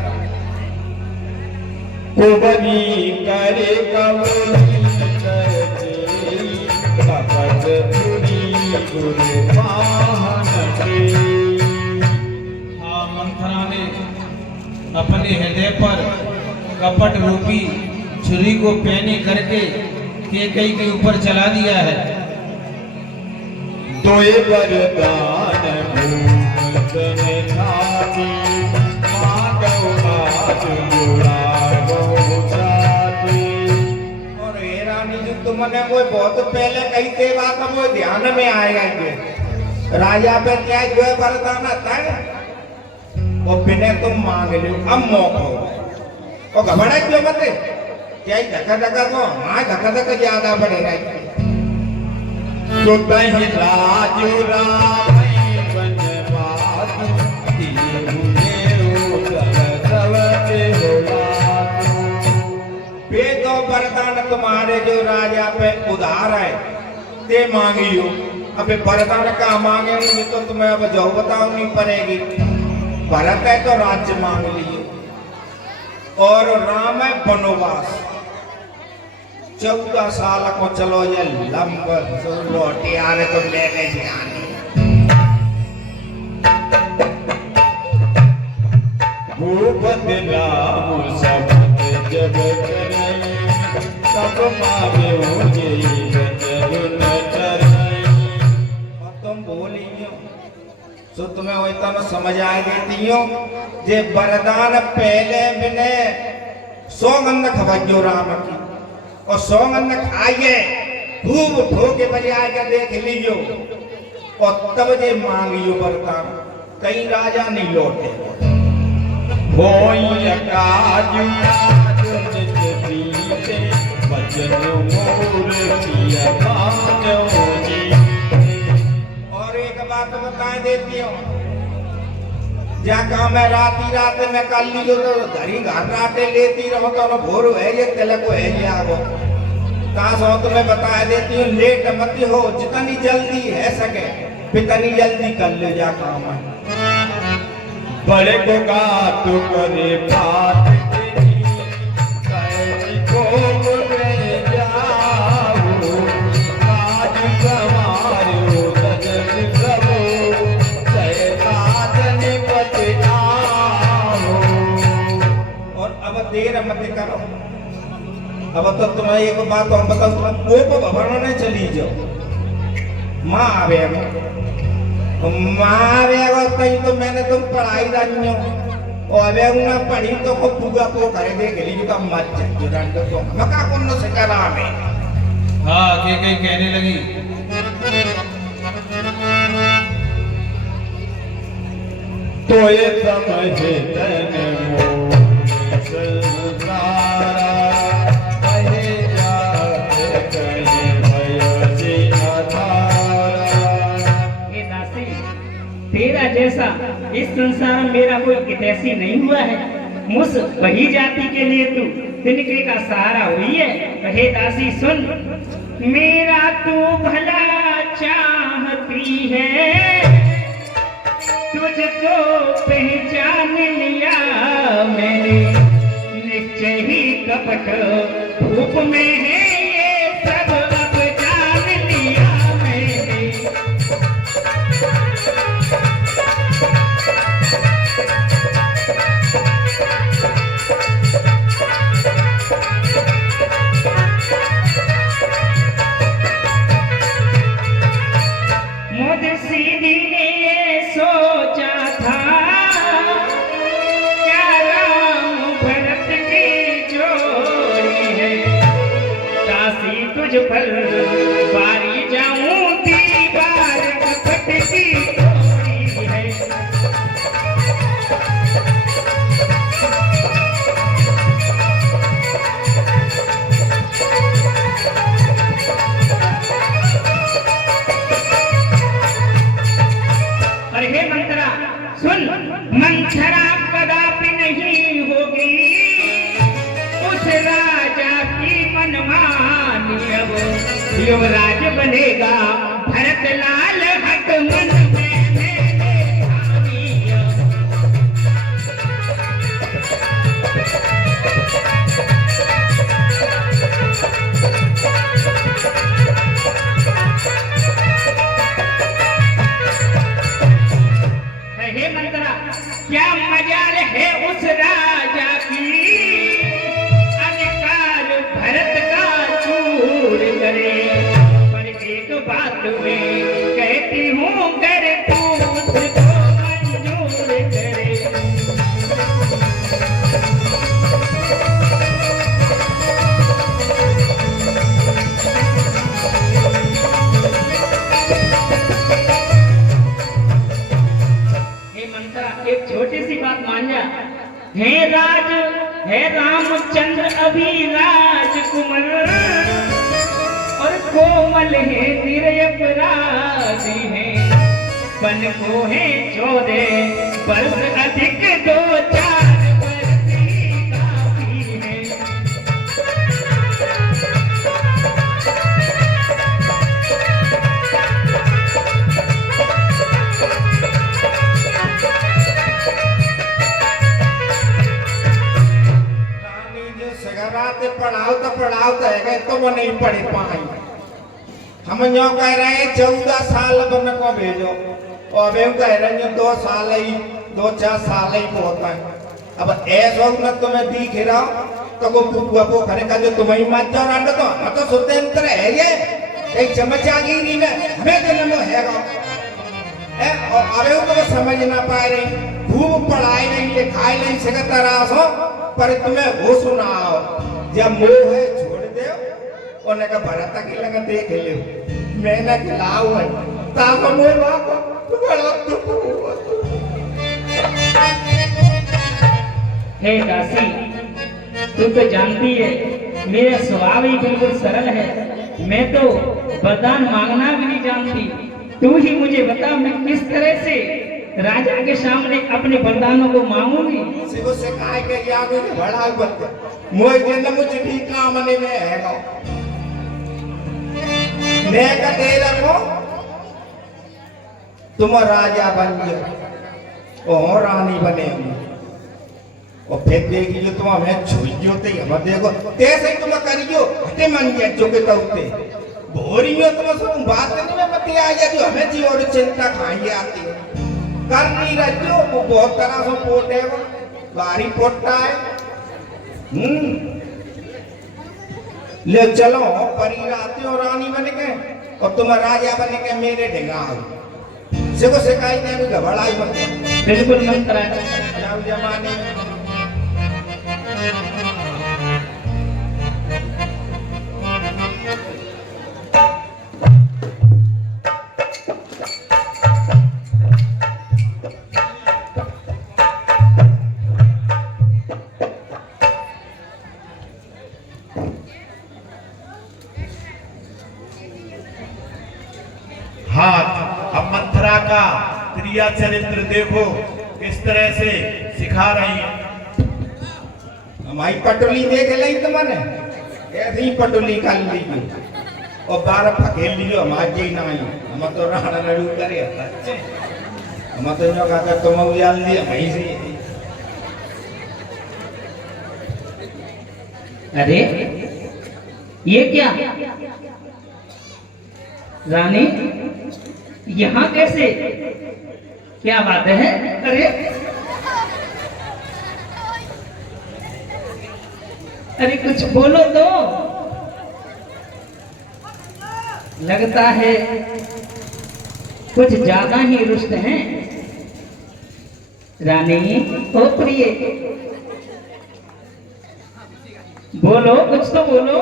कुबरी करे कवली करते कपट पुरी गुरु पाहन के। हाँ, मंथरा ने अपने हृदय पर कपट रूपी छुरी को पैनी करके केकई के ऊपर चला दिया है। तोय वरदान भूतन खामी मांगो आज जुड़ागो जाती। और ये रानी जो तुमने कोई बहुत पहले कही थे बात अब वो ध्यान में आएगा ये राजा पे क्या जो है वरदान आता है वो बिना तुम मांग लो अब मौका और घबरा क्यों मत क्या धक्का धक्का तो हाँ धक्का धक्का ज्यादा बढ़ेगा तो कहीं राजू राम बनवास वेदो वरदान तुम्हारे जो राजा पे उधार है ते मांगियो अबे वरदान का मांगेंगे तो तुम्हें अब जो बतानी पड़ेगी भरत है तो राज्य मांग लिए और राम है वनवास 14 साल को चलो ये लंब लौटे आ रहे तो लेने जाने भूपत राम सबत जब करई सब मावे हो गई जब न करई। और तुम बोलियो सो तुम्हें वही तो समझ आ देती हो जे वरदान पहले बिने सौगंध खबजो राम की और सौगंध खाइए खूब ठोके बजाए के देख लियो और तब जे मांगियो वरदान कहीं राजा नहीं लौटे होई काजू काजू नित बीते बचन मोर पिया काजो जी। और एक बात बता देती हूँ जा काम मैं रात में कर लीजो तो घरी घर राटे लेती रहो तो भोर है ये तिलक है ये आगो कहाँ सो तुम्हें बता देती हूँ लेट मत हो जितनी जल्दी है सके इतनी जल्दी कर ले जा काम बड़े को का तू करे बात तेरी को में जाओ आज समारो सजन प्रभु सैतान पत आओ। और अब देर मत करो अब तो तुम्हें एक बात और बताऊं तुम कोप भवन में चली जाओ माँ आवेगा कहीं तो मैंने तुम पढ़ाई जानियो और वे उन्हें पढ़ी तो को पूगा को करे देख ली तो मत जुड़ान तो मका कौन से करा में हाँ के कहीं कहने लगी तो ये समझे तने मोह संसारा कहे जाए कहे भयो जी अधारा। हे दासी, तेरा जैसा इस संसार में मेरा कोई हितैषी नहीं हुआ है। मुझ वही जाति के लिए तू तिनके का सहारा हुई है। हे दासी सुन, मेरा तू भला चाहती है, तुझको पहचान लिया मैंने, निश्चय ही कपट धूप में है ये सब अब जान लिया मैंने। मुझ सीधी ने ये सोचा था, क्या राम भरत की जोड़ी है, दासी तुझ पर बारी जाऊं दीवार कपट की तोड़ी है। अरे हे मंत्रा सुन, मंथरा कदापि नहीं होगी उस राजा की मनमानी, अब युवराज बनेगा भरत लाल हक मन में मेरे ठानी। हे मंत्रा, क्या मजाल है उस राजा की, अधिकार भरत का चूर करे, पर एक बात में कहती हूँ कर तू उसको मंजूर करे। एक छोटी सी बात मान जा, हे राज हे रामचंद्र अभिराज कुमार, और कोमल है निरपराधी है, बन को है 14 वर्ष अधिक 2-4 वर्ष ही काफी है। पढ़ाओ तो है तो वो नहीं पढ़ पाई। हम यो कह रहे हैं 14 साल बन को भेजो और वे कह रहे हैं 2 साल ही 2-4 साल ही बहुत है। अब ऐसा न तुम्हें दिख रहा तो को पुआ को खरे का जो तुम्हें मत जाओ रांडो तो हम तो स्वतंत्र है ये एक चमचागिरी में हमें जन्म हैगा है। और अबे तो समझ ना पा रही, खूब पढ़ाई नहीं लिखाई नहीं सकता रहा पर तुम्हें वो सुनाओ जब मोह है छोड़ दे उन्हें का भरत की लगा देख ले मैंने खिलाओ है ताको मोह बाको तू बड़ा हे दासी, तू तो जानती है मेरा स्वभाव ही बिल्कुल सरल है, मैं तो वरदान मांगना भी नहीं जानती। तू ही मुझे बता मैं किस तरह से राजा के सामने अपने वरदानों को मांगूंगी। सिगो से काय के यागो के बड़ा बत मोय जन्म मुझ भी कामने में है गो मैं का दे रखो तुम राजा बन गए और रानी बने और फिर देखियो तुम हमें छुइयो ते हम देखो तैसे तुम करियो ते मन ये चुके तौते भोरियो तुम सब बात नहीं में पति आ जाती हमें जी और चिंता खाई आती कर नहीं रहियो वो बहुत तरह से पोट है वो गाड़ी पोटता है ले चलो परी राती और रानी बन के और तुम राजा बन के मेरे ढेंगा सिको सिकाई ने भी घबराई मत बिल्कुल मंत्र जाओ जमाने में अब मंथरा का क्रिया चरित्र देखो किस तरह से सिखा रही है। हमारी पटोली देख ली तुमने ऐसे ही पटोली कर लीजिए और 12 फकेल लीजिए हमारे जी ना आई हम तो राणा लड़ू करे हम तो जो कहता तुम उजाल दिया वहीं से अरे ये क्या रानी यहाँ कैसे क्या बात है? अरे अरे कुछ बोलो तो। लगता है कुछ ज्यादा ही रुष्ट हैं। रानी ओ प्रिय बोलो कुछ तो बोलो।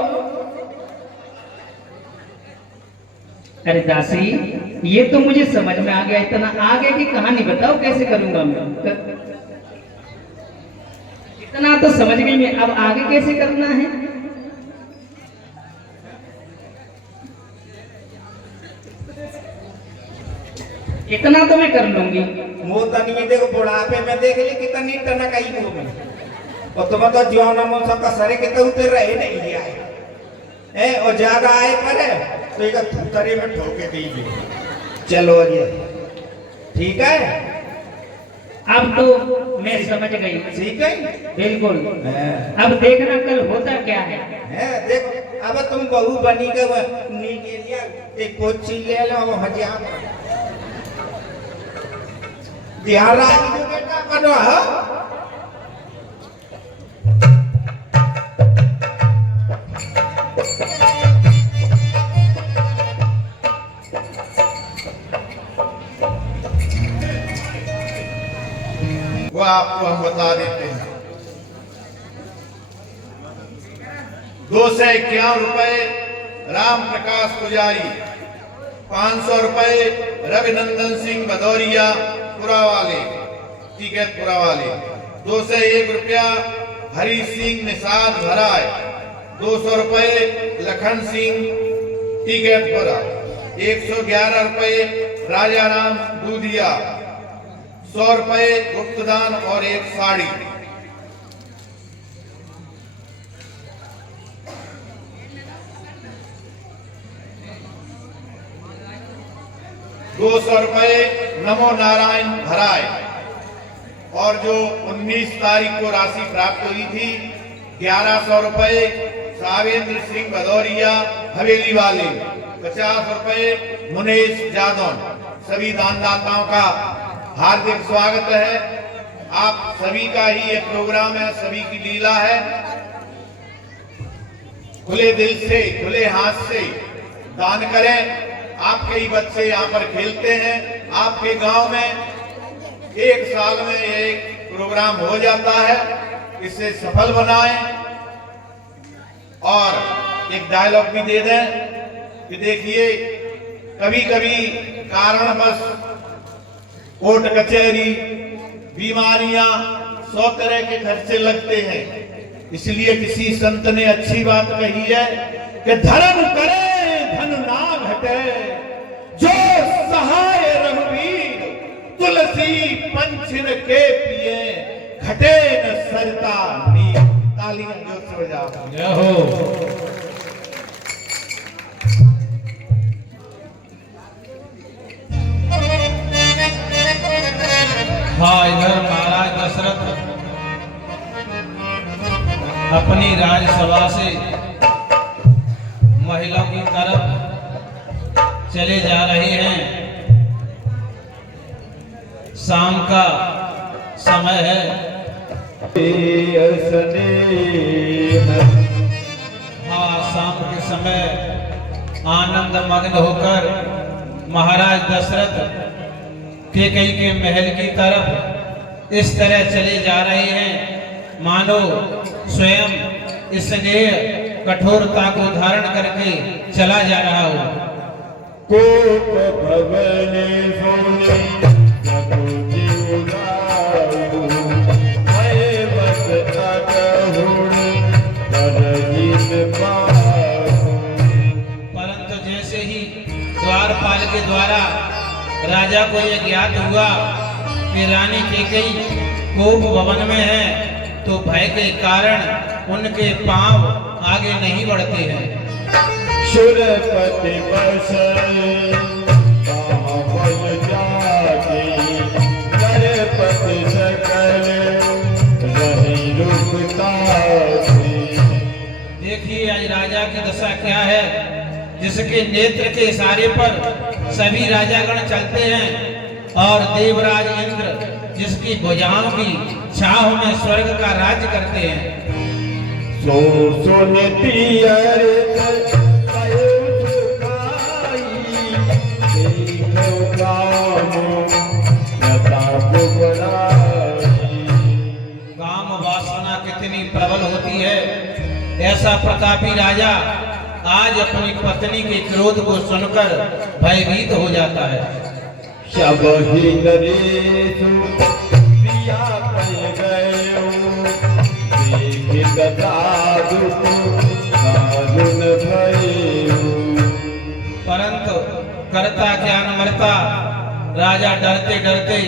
अरे दासी ये तो मुझे समझ में आ गया इतना आगे की कहानी बताओ कैसे करूंगा मैं इतना तो समझ गई मैं अब आगे कैसे करना है। इतना तो मैं कर लूंगी। मोतनी ये देखो बुढ़ापे में देख ली कितनी टनक आई वो में और तुम तो जीवन में सबका सरे के तो उतर रहे नहीं आए और ज्यादा आए पर तो एक थूतरे में ठोके दीजिए चलो ये ठीक है। अब तो मैं समझ गई। ठीक है बिल्कुल। अब देखना कल होता क्या है। देखो अब तुम बहू बनी के नीचे लिया एक कोची ले लो वो हजार ध्यान रखो बेटा करो हाँ वो आपको हम बता देते हैं। 251 रुपए राम प्रकाश पुजारी, 500 रुपए रविनंदन सिंह भदौरिया पुरावाले टिकटपुरा वाले, 201 रुपया हरी सिंह निषाद भराय, 200 रुपए लखन सिंह टिकटपुरा, 111 रुपए राजा राम दूधिया, 100 रुपए गुप्तदान और एक साड़ी। ₹200 नमो नारायण भराय और जो 19 तारीख को राशि प्राप्त हुई थी 1100 रुपए सावेंद्र सिंह भदौरिया हवेली वाले, 50 रुपए मुनेश जादौन। सभी दानदाताओं का हार्दिक स्वागत है। आप सभी का ही ये प्रोग्राम है, सभी की लीला है। खुले दिल से खुले हाथ से दान करें। आपके ही बच्चे यहाँ पर खेलते हैं। आपके गांव में एक साल में एक प्रोग्राम हो जाता है, इसे सफल बनाएं। और एक डायलॉग भी दे दें कि देखिए कभी कभी कारणवश कोर्ट कचहरी बीमारियां 100 तरह के खर्चे लगते हैं। इसलिए किसी संत ने अच्छी बात कही है कि धर्म करे धन ना घटे, जो सहाय रघुवीर तुलसी तुलसी पंचन के पिए घटे न सरता नीर। तालियां जोर से बजाओ। जय हो। हाँ, इधर महाराज दशरथ अपनी राजसभा से महिलाओं की तरफ चले जा रहे हैं। शाम का समय है। हाँ, शाम के समय आनंद मग्न होकर महाराज दशरथ कैकेयी के महल की तरफ इस तरह चले जा रहे हैं मानो स्वयं स्नेह कठोरता को धारण करके चला जा रहा हो। कोप भवने सोने जगो जीवदाऊ, मैं बस अगहुण तरहीन पाऊं। परंतु जैसे ही द्वारपाल के द्वारा राजा को यह ज्ञात हुआ कि रानी कैकेयी कोप भवन में है, तो भय के कारण उनके पांव आगे नहीं बढ़ते हैं। सुरपति बसे पावन जाके, नरपति सकल रही रुकता थी। देखिए आज राजा की दशा क्या है, जिसके नेत्र के इशारे पर सभी राजागण चलते हैं और देवराज इंद्र जिसकी भुजाओं की छाव में स्वर्ग का राज्य करते हैं। सो सुनती अरे कयो सुखाई, देखो कामो प्रताप बड़ाई। काम वासना कितनी प्रबल होती है। ऐसा प्रतापी राजा आज अपनी पत्नी के क्रोध को सुनकर भयभीत हो जाता है। शब ही नरेशु प्रिया पय गयो, देख गदाधु कारुण भयो। परंतु करता ज्ञान मरता राजा डरते डरते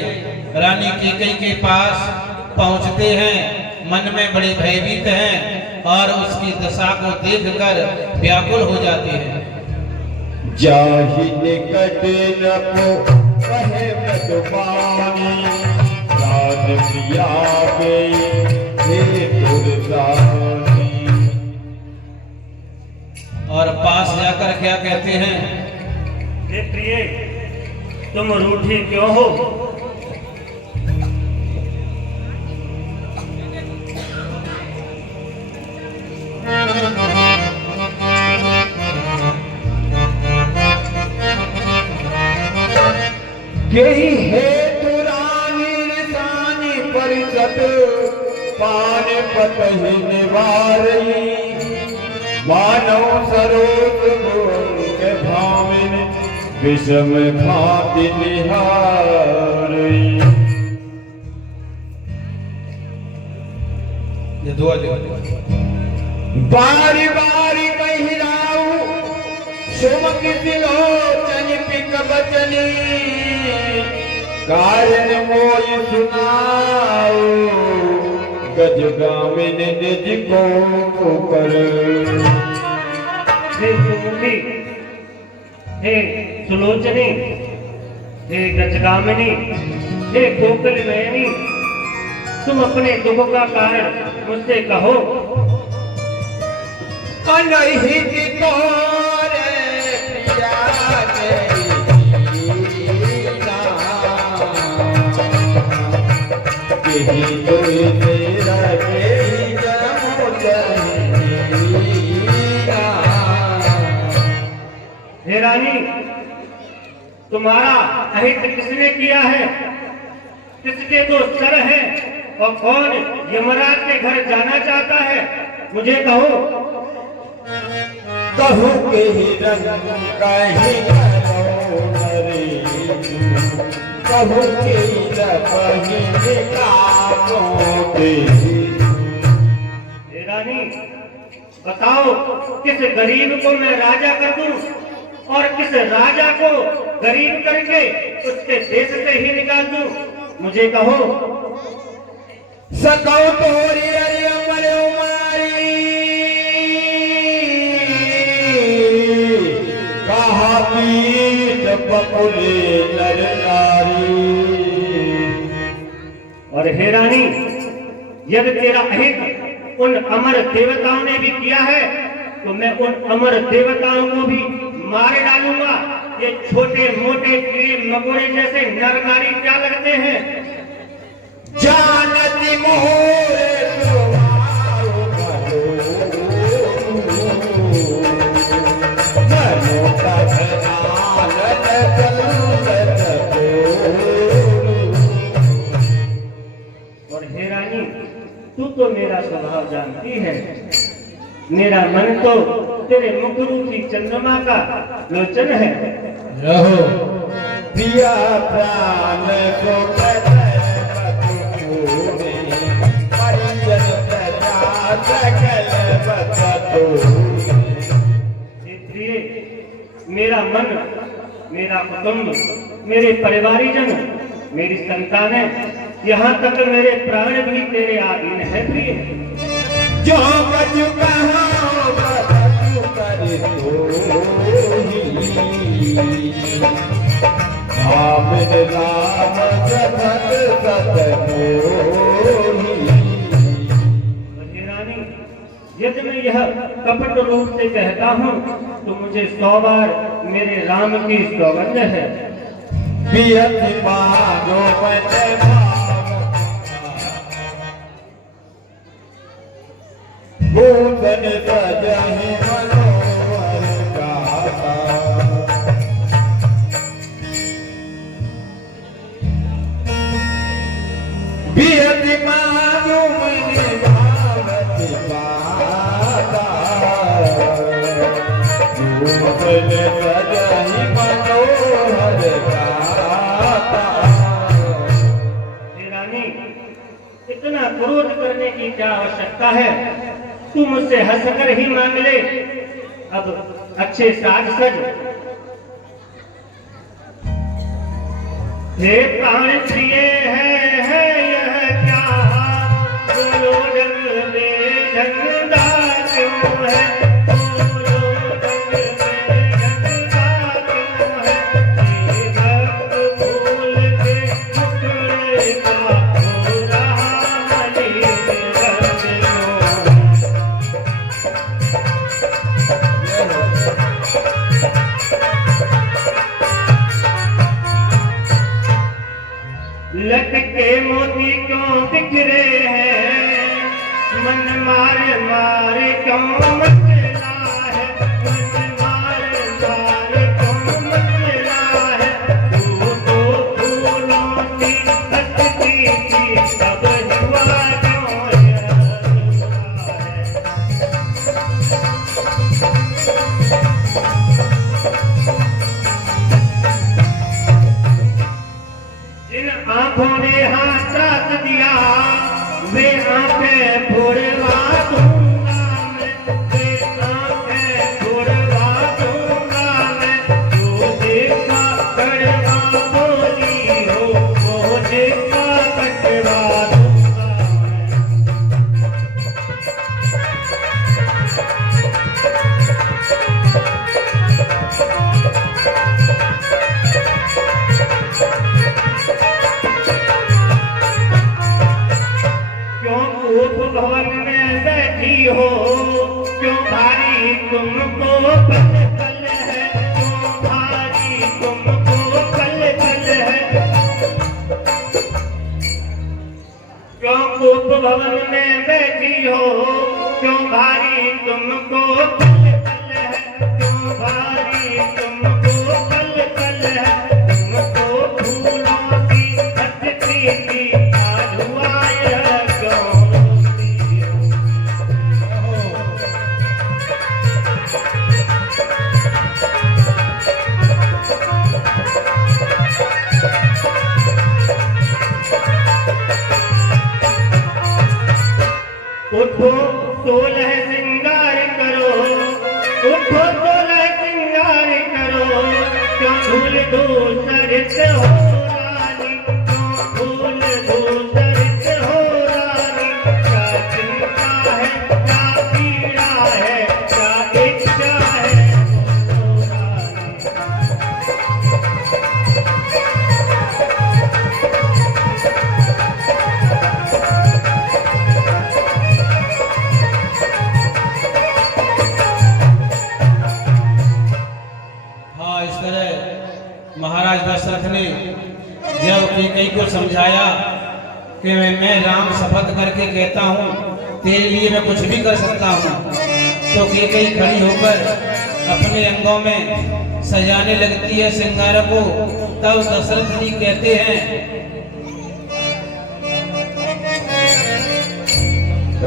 रानी कैकेयी के पास पहुंचते हैं। मन में बड़े भयभीत हैं और उसकी दशा को देखकर व्याकुल हो जाते हैं। जाहि निकट न को कहे मृदुपानी, राज प्रिया गई हे दुर्दानी। और पास जाकर क्या कहते हैं? हे प्रिय, तुम रूठी क्यों हो? यही है तुरानी निशानी परिषद, पान पतहि निवारई। मानव सरोज के भामिन, विषम भांति निहारई। ये दुआ ले। बारी बारी कहराऊ, सुमकित लोचन पिक बचनी। कारण मोय सुनाओ, गजगामिन निज को कर। हे सुमुखी, हे सुलोचनी, हे गजगामिनी, हे कोकिल नयनी, तुम अपने दुख का कारण मुझसे कहो। अनहित तोरे प्रिया केही जोई तेरा केही जमो जहीरा। हे रानी, तुम्हारा अहित किसने किया है? किसके दो सर हैं और कौन यमराज के घर जाना चाहता है? मुझे कहो। कहू के ही रंग कहीं करो नरेशु, कहू के ही रही निकालों देशु। हे रानी, बताओ किस गरीब को मैं राजा कर दूं और किस राजा को गरीब करके उसके देश से ही निकाल दूं? मुझे कहो। सकौ तोरी अरि अमर उमारी कहा पीत बकुले नर नारी। और हे रानी, यदि तेरा अहित उन अमर देवताओं ने भी किया है तो मैं उन अमर देवताओं को भी मार डालूंगा। ये छोटे मोटे कीड़े मकोड़े जैसे नर नारी क्या लगते हैं? जानती मोरे तुम्हारो मनो का आनंद कलत को। और हे रानी, तू तो मेरा स्वभाव जानती है। मेरा मन तो तेरे मुखरूपी चंद्रमा का लोचन है। रहो प्रिया प्राण को परिजन प्रजा सकल हे प्रिय, मेरा मन, मेरा कुटुंब, मेरे परिवारीजन, मेरी संतानें, यहाँ तक मेरे प्राण भी तेरे अधीन है प्रिय। जो कछु कहो बदतु करे होही। आमिन राम जगत सत मोही। हे रानी, यदि मैं यह कपट रूप से कहता हूँ तो मुझे 100 बार मेरे राम की सौगंध है। बियति मानो मन भूतन सजहि मनोहर गाता। बियति मानो मन भावति पाता। भूतन सजहि मनोहर गाता। हे रानी, इतना क्रोध करने की क्या आवश्यकता है? तू मुझसे हंसकर ही मांग ले। अब अच्छे साज सज। हे प्राण प्रिय है यह क्या? बोलो रंग में झंडा क्यों है? बोलो रंग में झंडा क्यों है? ये भक्त फूल के टुकड़े का हो रहा मलिन रंग। लटके मोती क्यों बिखरे हैं? मन मार मार क्यों मचला है? मन मार मार क्यों मचला है? तू तो फूलों की हंसती थी, अब हुआ क्यों यह हुआ है? जिन आंखों ने हाथ रख दिया वे आंखें फोड़वा दूंगा मैं। वे आंखें फोड़वा दूंगा मैं। जो देखा कड़वा बोली हो वो देखा कटवा दूंगा भवन में बैठी हो। क्यों भारी तुमको पल पल है? क्यों भारी तुमको पल पल है? क्यों कोप भवन में बैठी हो? क्यों भारी तुमको पल पल है? क्यों भारी तुमको पल पल है? तुमको फूलों की हंसती थी, आज हुआ यह क्यों? उठो 16 श्रृंगार करो, उठो 16 श्रृंगार करो। क्यों भूल दूसरित हो रानी? क्यों भूल को समझाया कि मैं राम शपथ करके कहता हूँ तेरे लिए मैं कुछ भी कर सकता हूँ। तो कैकेयी खड़ी होकर अपने अंगों में सजाने लगती है श्रृंगार को। तब दशरथ जी कहते हैं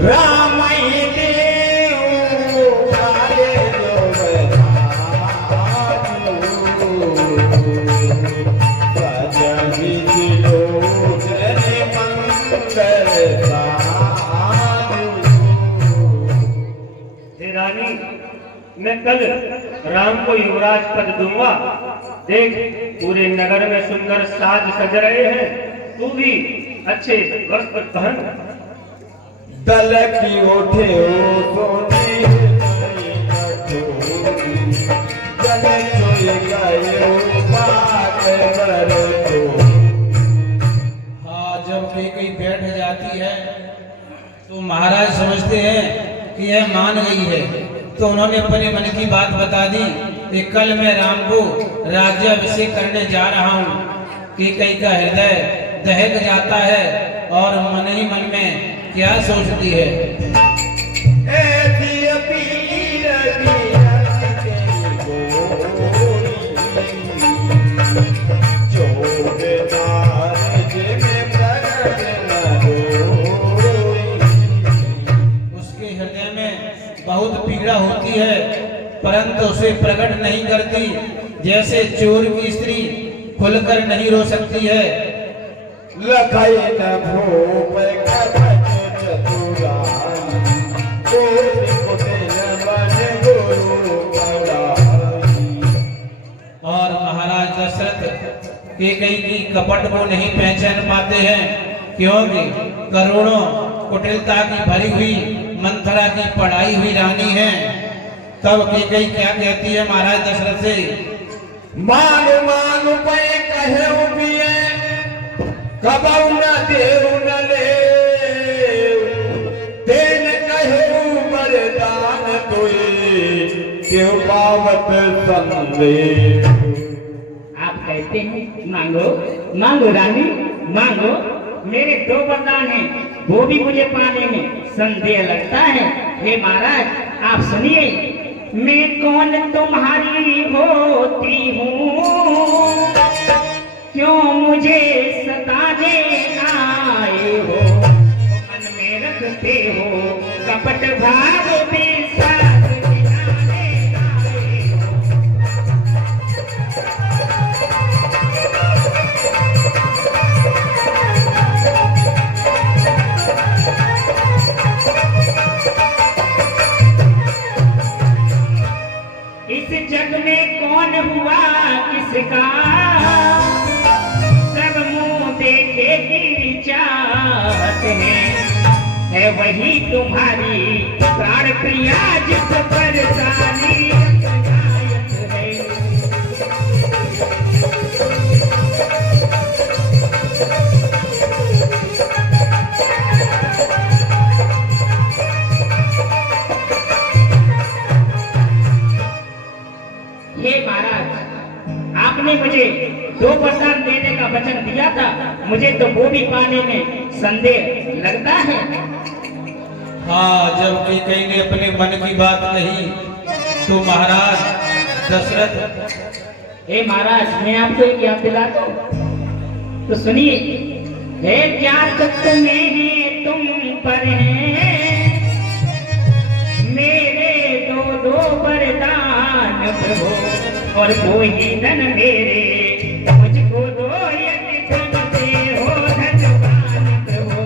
राम रानी, मैं कल राम को युवराज पद दूंगा। देख पूरे नगर में सुंदर साज सज रहे हैं, तू भी अच्छे वस्त्र पहन। दल की उठे हो सोने जल चोई गए बात तो। हाँ, जब कैकेयी बैठ जाती है तो महाराज समझते हैं कि यह मान गई है, तो उन्होंने अपने मन की बात बता दी कि कल मैं राम को राज्याभिषेक करने जा रहा हूँ। कैकेयी का हृदय दहक जाता है और मन ही मन में क्या सोचती है। बहुत पीड़ा होती है परंतु उसे प्रकट नहीं करती। जैसे चोर की स्त्री खुलकर नहीं रो सकती है। और महाराज दशरथ कैकेयी की कपट को नहीं पहचान पाते हैं, क्योंकि करोड़ों कुटिलता की भरी हुई मंथरा की पढ़ाई हुई रानी है। तब कैकेयी क्या कहती है महाराज दशरथ से? मांग मांग पे कहे पिए कबऊ न देऊ न ले तेन कहे वरदान तोए क्यों पावत संदेव। आप कहते हैं मांगो मांगो रानी मांगो, मेरे 2 वरदान हैं, वो भी मुझे पाने में संदेह लगता है। हे महाराज आप सुनिए, मैं कौन तुम्हारी होती हूँ, क्यों मुझे सताने आए हो, मन में रखते हो कपट भाव विश्वास दिलाने आए हो। इस जग में कौन हुआ किसका, सब मुंह देखे की चाहत है वही तुम्हारी प्राण प्रिया जिस पर सारी अनायत है। हे महाराज आपने मुझे 2 वरदान देने का वचन दिया था, मुझे तो वो भी पाने में संदेह लगता है। हाँ, जब कैकेयी ने अपने मन की बात कही तो महाराज दशरथ। हे महाराज मैं आपको एक याद दिलाता हूँ तो सुनिए। हे क्या तुम्हें है तुम पर है मेरे 2 वरदान प्रभु, और वो ही धन मेरे मुझको दो यदि धन से हो धनवान प्रभु।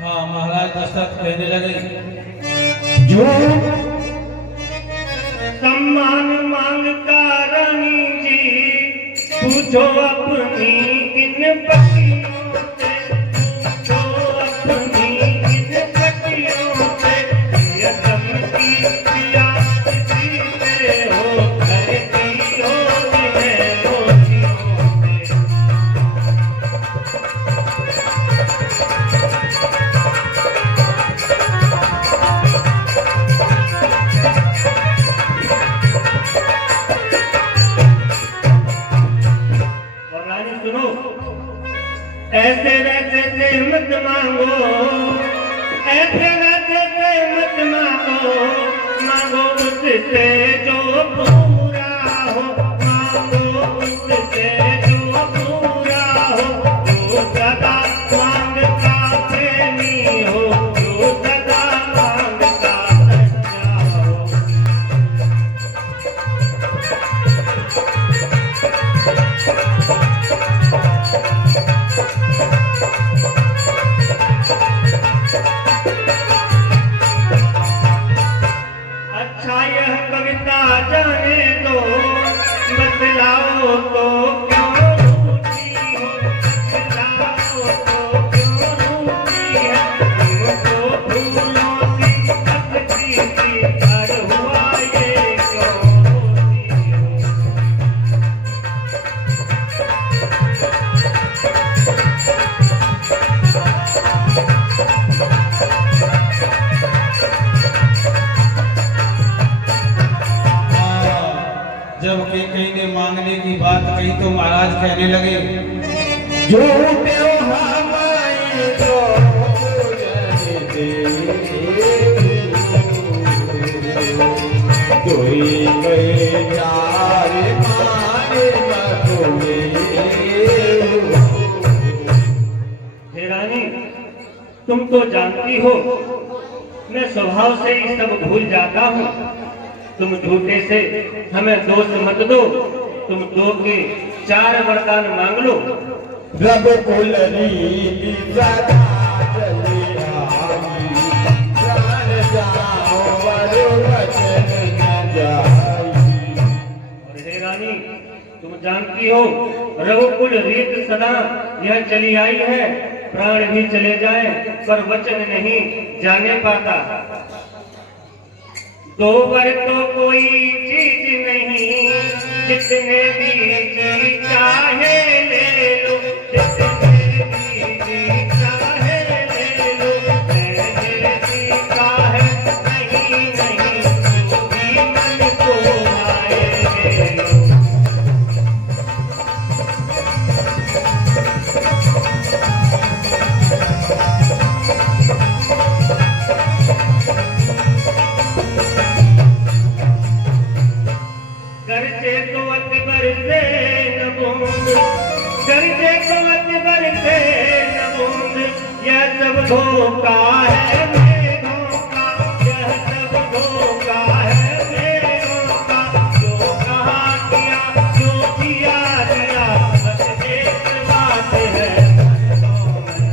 हाँ, महाराज दशरथ कहने लगे जो सम्मान मांगता रानी जी, पूछो अपनी किन पतियों से, पूछो अपनी किन पतियों से, यदम की प्यास जीते हो करती हो विनय मोतियों से। जगत से मत मांगो, मांगो उससे जो पूरा हो, मांगो उससे जो पूरा हो, जो सदा मांगता प्रेमी हो, जो सदा मांगता सच्चा हो। अच्छा यह कविता जाने दो, बतलाओ तो क्यों रूठी हो, बतलाओ तो क्यों रूठी है, तुमको फूलों की पत्ती सी पर हुआ ये क्यों रोती हो। जब कई ने मांगने की बात कही तो महाराज कहने लगे, झूठे हमारे जो पूजन दे, कोई बेचार माने मगोले। हे रानी, तुम तो जानती हो मैं स्वभाव से ही सब भूल जाता हूँ। तुम झूठे से हमें दोष मत दो, तुम 2 के 4 वरदान मांग लो। रघुकुल रीति सदा चली आई, प्राण जाओ वर वचन न जाई। और हे रानी, तुम जानती हो रघुकुल रीत सदा यह चली आई है, प्राण भी चले जाए पर वचन नहीं जाने पाता। 2 वर तो कोई चीज नहीं, जितने भी जी चाहे ले लो, जितने भी जी चाहे ले लो, मेरे जी का है नहीं नहीं, जो भी मन को आए ले लो। करते तो अकबर से न बूंद, करते तो अकबर से न बूंद, यह सब धोखा है मेघों का, यह सब धोखा है मेघों का, जो कहा किया जो किया दिया, बस एक बात है संतों में।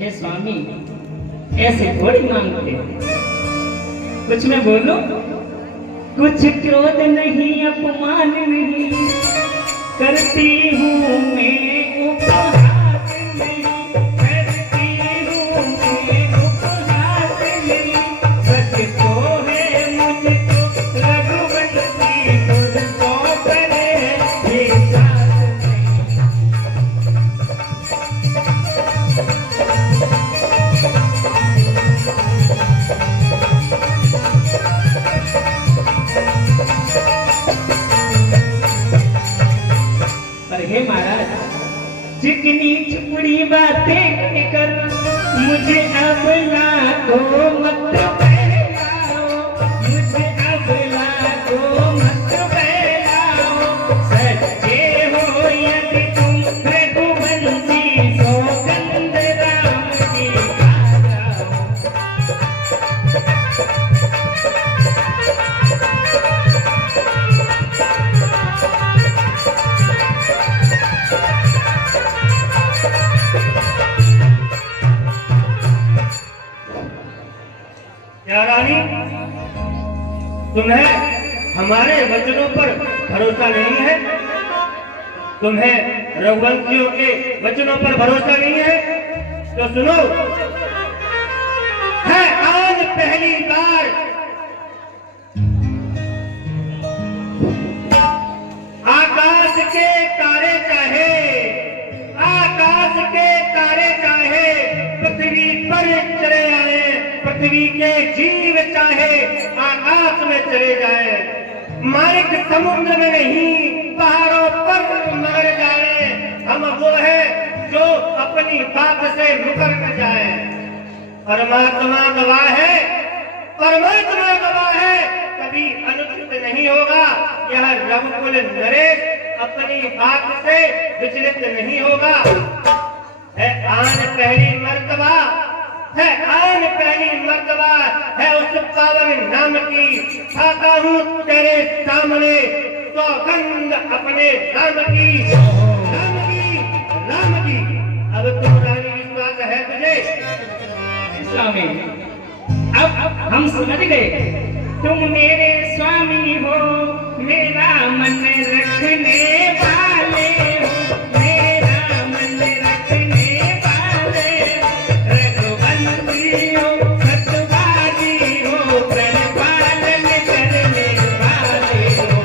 ये स्वामी ऐसे थोड़ी मांगते, कुछ मैं बोलूं? कुछ क्रोध नहीं, अपमान नहीं, करती हूँ मैं उपहास नहीं, करती हूँ मैं उपहास नहीं, सच तो है मुझको रघुवंशी, तुझको करे विश्वास नहीं। पर हे महाराज, चिकनी चुपड़ी बातें कर मुझे अब लाखो मत बहलाओ, मुझे अब लाखो मत बहलाओ, सच्चे हो यदि तुम रघुवंशी, सौगंध राम की खा जाओ। क्या रानी, तुम्हें हमारे वचनों पर भरोसा नहीं है? तुम्हें रघुवंशियों के वचनों पर भरोसा नहीं है? तो सुनो, है आज पहली बार आकाश के तारे चाहे, आकाश के तारे चाहे पृथ्वी पर चले आए, पृथ्वी के जीव चाहे आकाश में चले जाए, मालिक समुद्र में नहीं पहाड़ों पर मर जाए, हम वो है जो अपनी बात से मुकर न जाए। परमात्मा गवाह है, परमात्मा गवाह है, कभी अनुचित नहीं होगा। यह रघुकुल नरेश अपनी बात से विचलित नहीं होगा। है आन पहली मर्तबा, है आन पहली मर्तबा, है उस पावन नाम की। खाता हूँ तेरे सामने सौगंध अपने राम की, राम की, राम की। अब तुम रानी विश्वास है तुझे? स्वामी, अब हम समझ गए, तुम मेरे स्वामी हो, मेरा मन रखने वाले हो, मेरा मन रखने वाले हो, रघुवंशी हो, सतवादी हो, परिपालन करने वाले हो।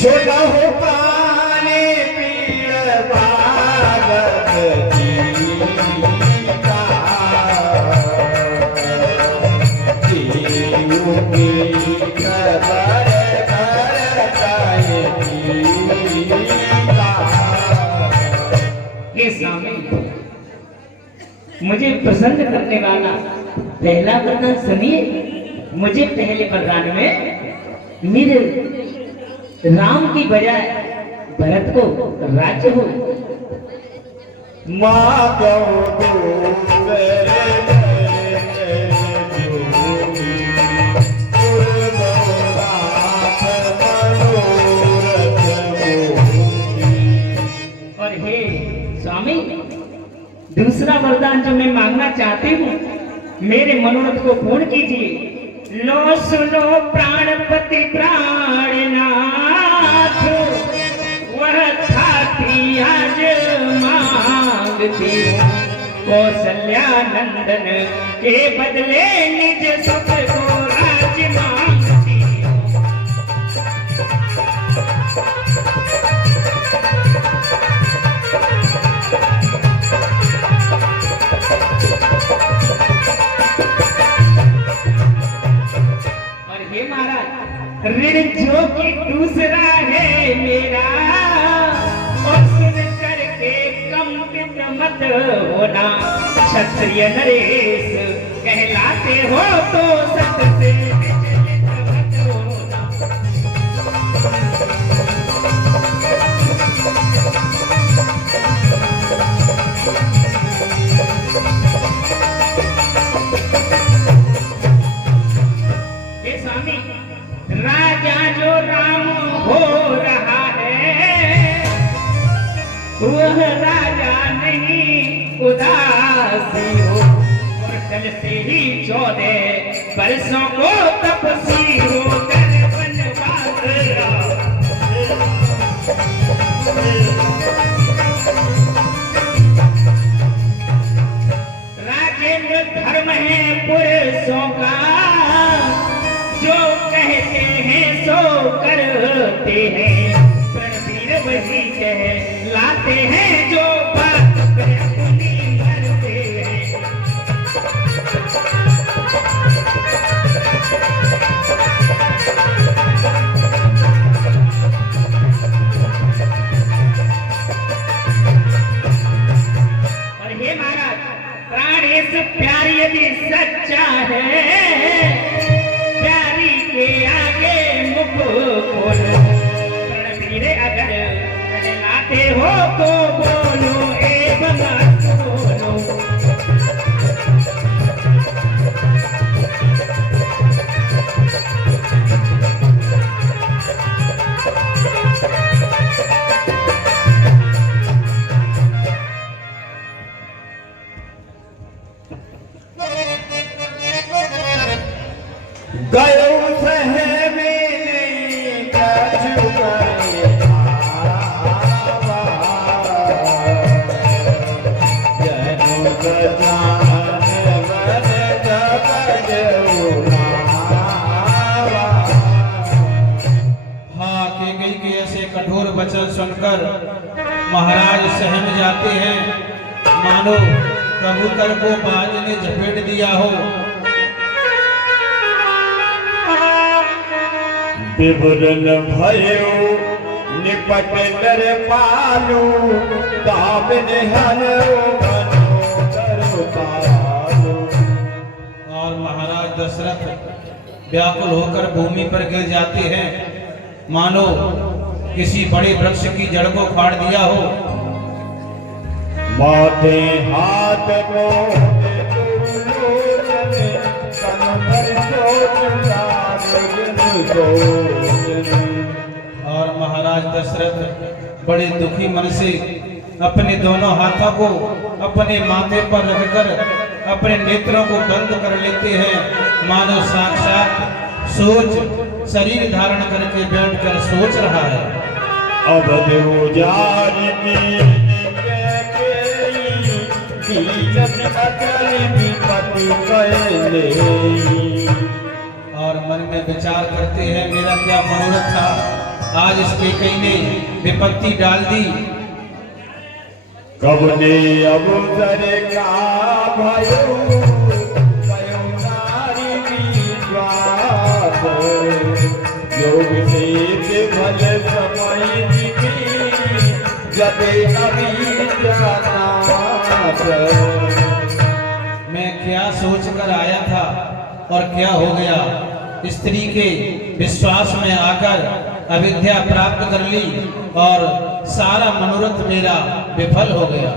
छोटा हो पानी पीड़ बागत जीता, जीव की खबर करता है जीता। हे स्वामी, मुझे प्रसन्न करने वाला पहला वरदान सुनिए। मुझे पहले वरदान में मेरे राम की बजाय भरत को राज्य हो। माधो और हे स्वामी, दूसरा वरदान जो मैं मांगना चाहती हूँ, मेरे मनोरथ को पूर्ण कीजिए। लो सुनो प्राणपति प्राणनाथ, वह खाती आज मांगती हूँ। कौशल्या नंदन के बदले निज सुख को राज्य मांगती हूँ। ऋण जो कि दूसरा है मेरा, और सुन करके कंपित मत होना। क्षत्रिय नरेश कहलाते हो तो सत से विचलित मत होना। हे स्वामी, राजा जो राम हो रहा है, वह राजा नहीं उदासी हो। और कल से ही 14 वर्षों को तपस्वी हो कर वनवास राजेंद्र धर्म है पुरुषों का, जो कहते हैं सो करते हैं। प्रणवीर वही कह लाते हैं, जो बात पे अपनी करते हैं। और हे महाराज, प्राणेश प्यार यदि सच्चा है, प्यारी के आगे मुख खोलो। रणवीर अगर कहलाते हो तो बोलो, एवं मत बोलो। गयो सहमे नहीं कछु करे आवा, जनु सजान मन मानो कबूतर को बाज ने झपेट दिया हो। विवरण भयो निपट नर पालू दामिन हरो मनो पालू। और महाराज दशरथ व्याकुल होकर भूमि पर गिर जाते हैं, मानो किसी बड़े वृक्ष की जड़ को फाड़ दिया हो। माथे हाथ और महाराज दशरथ बड़े दुखी मन से अपने दोनों हाथों को अपने माथे पर रखकर अपने नेत्रों को बंद कर लेते हैं, मानो साक्षात सोच शरीर धारण करके बैठकर सोच रहा है। अब और मन में विचार करते हैं, मेरा क्या मनोरथ था, आज इसके कई ने विपत्ति डाल दी। कब ने अवसर का भयो नारी विश्वास योग से भल समय जबे मैं क्या सोच कर आया था और क्या हो गया, स्त्री के विश्वास में आकर अविद्या प्राप्त कर ली और सारा मनोरथ मेरा विफल हो गया।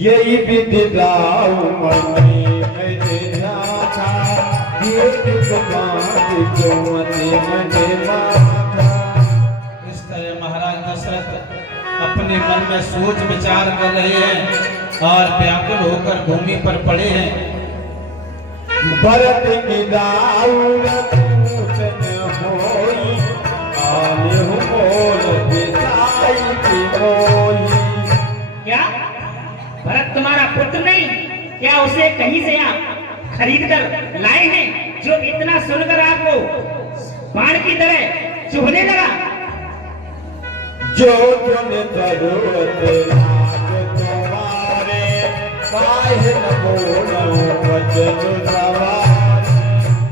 यही विधि लाऊ मनी में था ये इस तरह महाराज दशरथ अपने मन में सोच विचार कर रहे हैं और व्याकुल होकर भूमि पर पड़े हैं। भरत की दाऊद होई आने हो मोल बिसाई की मोही। क्या भरत तुम्हारा पुत्र नहीं? क्या उसे कहीं से आप खरीद कर लाए हैं जो इतना सुनकर आपको बाण की तरह चुभने लगा? जो तुम जरूरत लाग तुम्हारे काहे न बोलो वचन सवारे।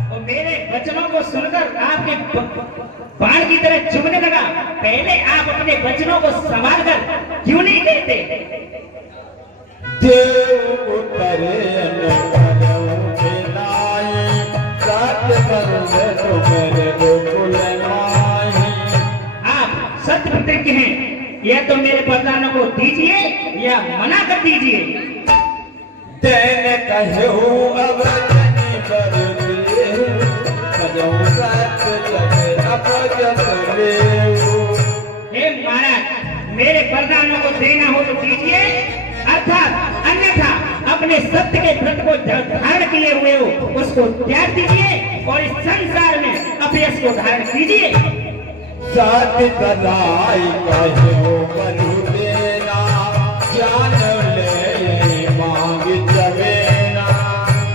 और मेरे वचनों को सुनकर आपके बाण की तरह चुभने लगा। पहले आप अपने वचनों को संभाल कर क्यों नहीं कहते? देव उतरे अनकलऊ खिलाई सत्य बंद तुम्हारे गोकुल माही। आप सत्य प्रतिज्ञ हैं, या तो मेरे वरदानों को दीजिए या मना कर दीजिए। तेने कहू अब जनी करते सजौ सत्य जगे अपजत लेऊ। हे महाराज, मेरे वरदानों को देना हो तो दीजिए, अर्थात अन्यथा अपने सत्य के व्रत को धारण किए हुए हो उसको त्याग दीजिए और इस संसार में अपयश को धारण कीजिए। सत्य कदाई कहू करू देना जान ले मांग जवेना।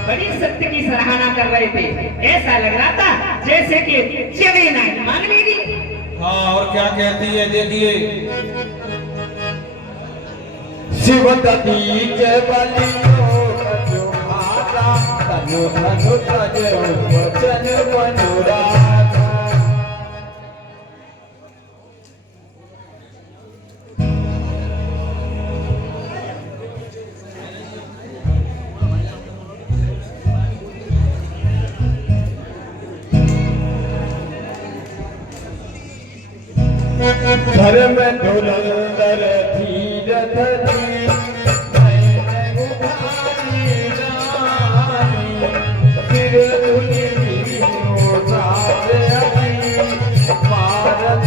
बड़ी सत्य की सराहना कर रहे थे, ऐसा लग रहा था जैसे कि जवेना मांग लीजिए। हाँ, और क्या कहती है देखिए। शिवदती के बलियो कछु खाता तनु तनु तजो वचन अनुराधा। धर्म धुरंधर धीर धरी मैंने उभारी रानी सिर उन्हीं साथ अभी भारत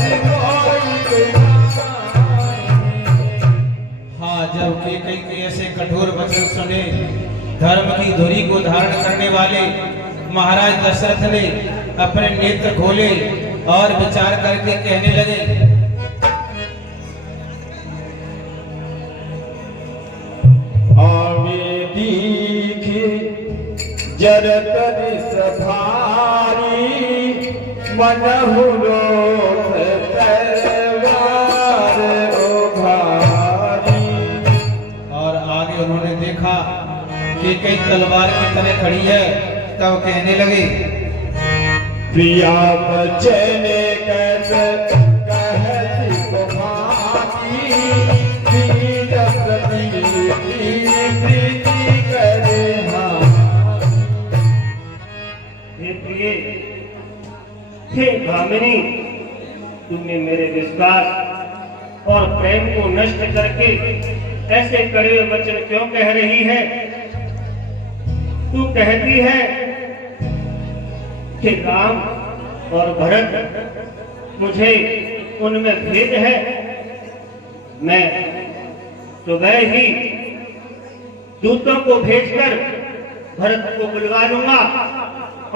हाँ, जब केकई के ऐसे कठोर वचन सुने, धर्म की धुरी को धारण करने वाले महाराज दशरथ ने अपने नेत्र खोले और विचार करके कहने लगे। जरतन सभारी मनहुरो तलवार उभारी। और आगे कि कई तलवार की तरह खड़ी है। तब कहने लगे, प्रिया बचने कहती को भाती, प्रीत प्रीति करे हाँ। हे प्रिय, हे भामिनी, तुमने मेरे विश्वास और प्रेम को नष्ट करके ऐसे कड़वे वचन क्यों कह रही है? तू कहती है कि राम और भरत, मुझे उनमें भेद है। मैं सुबह ही दूतों को भेजकर भरत को बुलवा लूंगा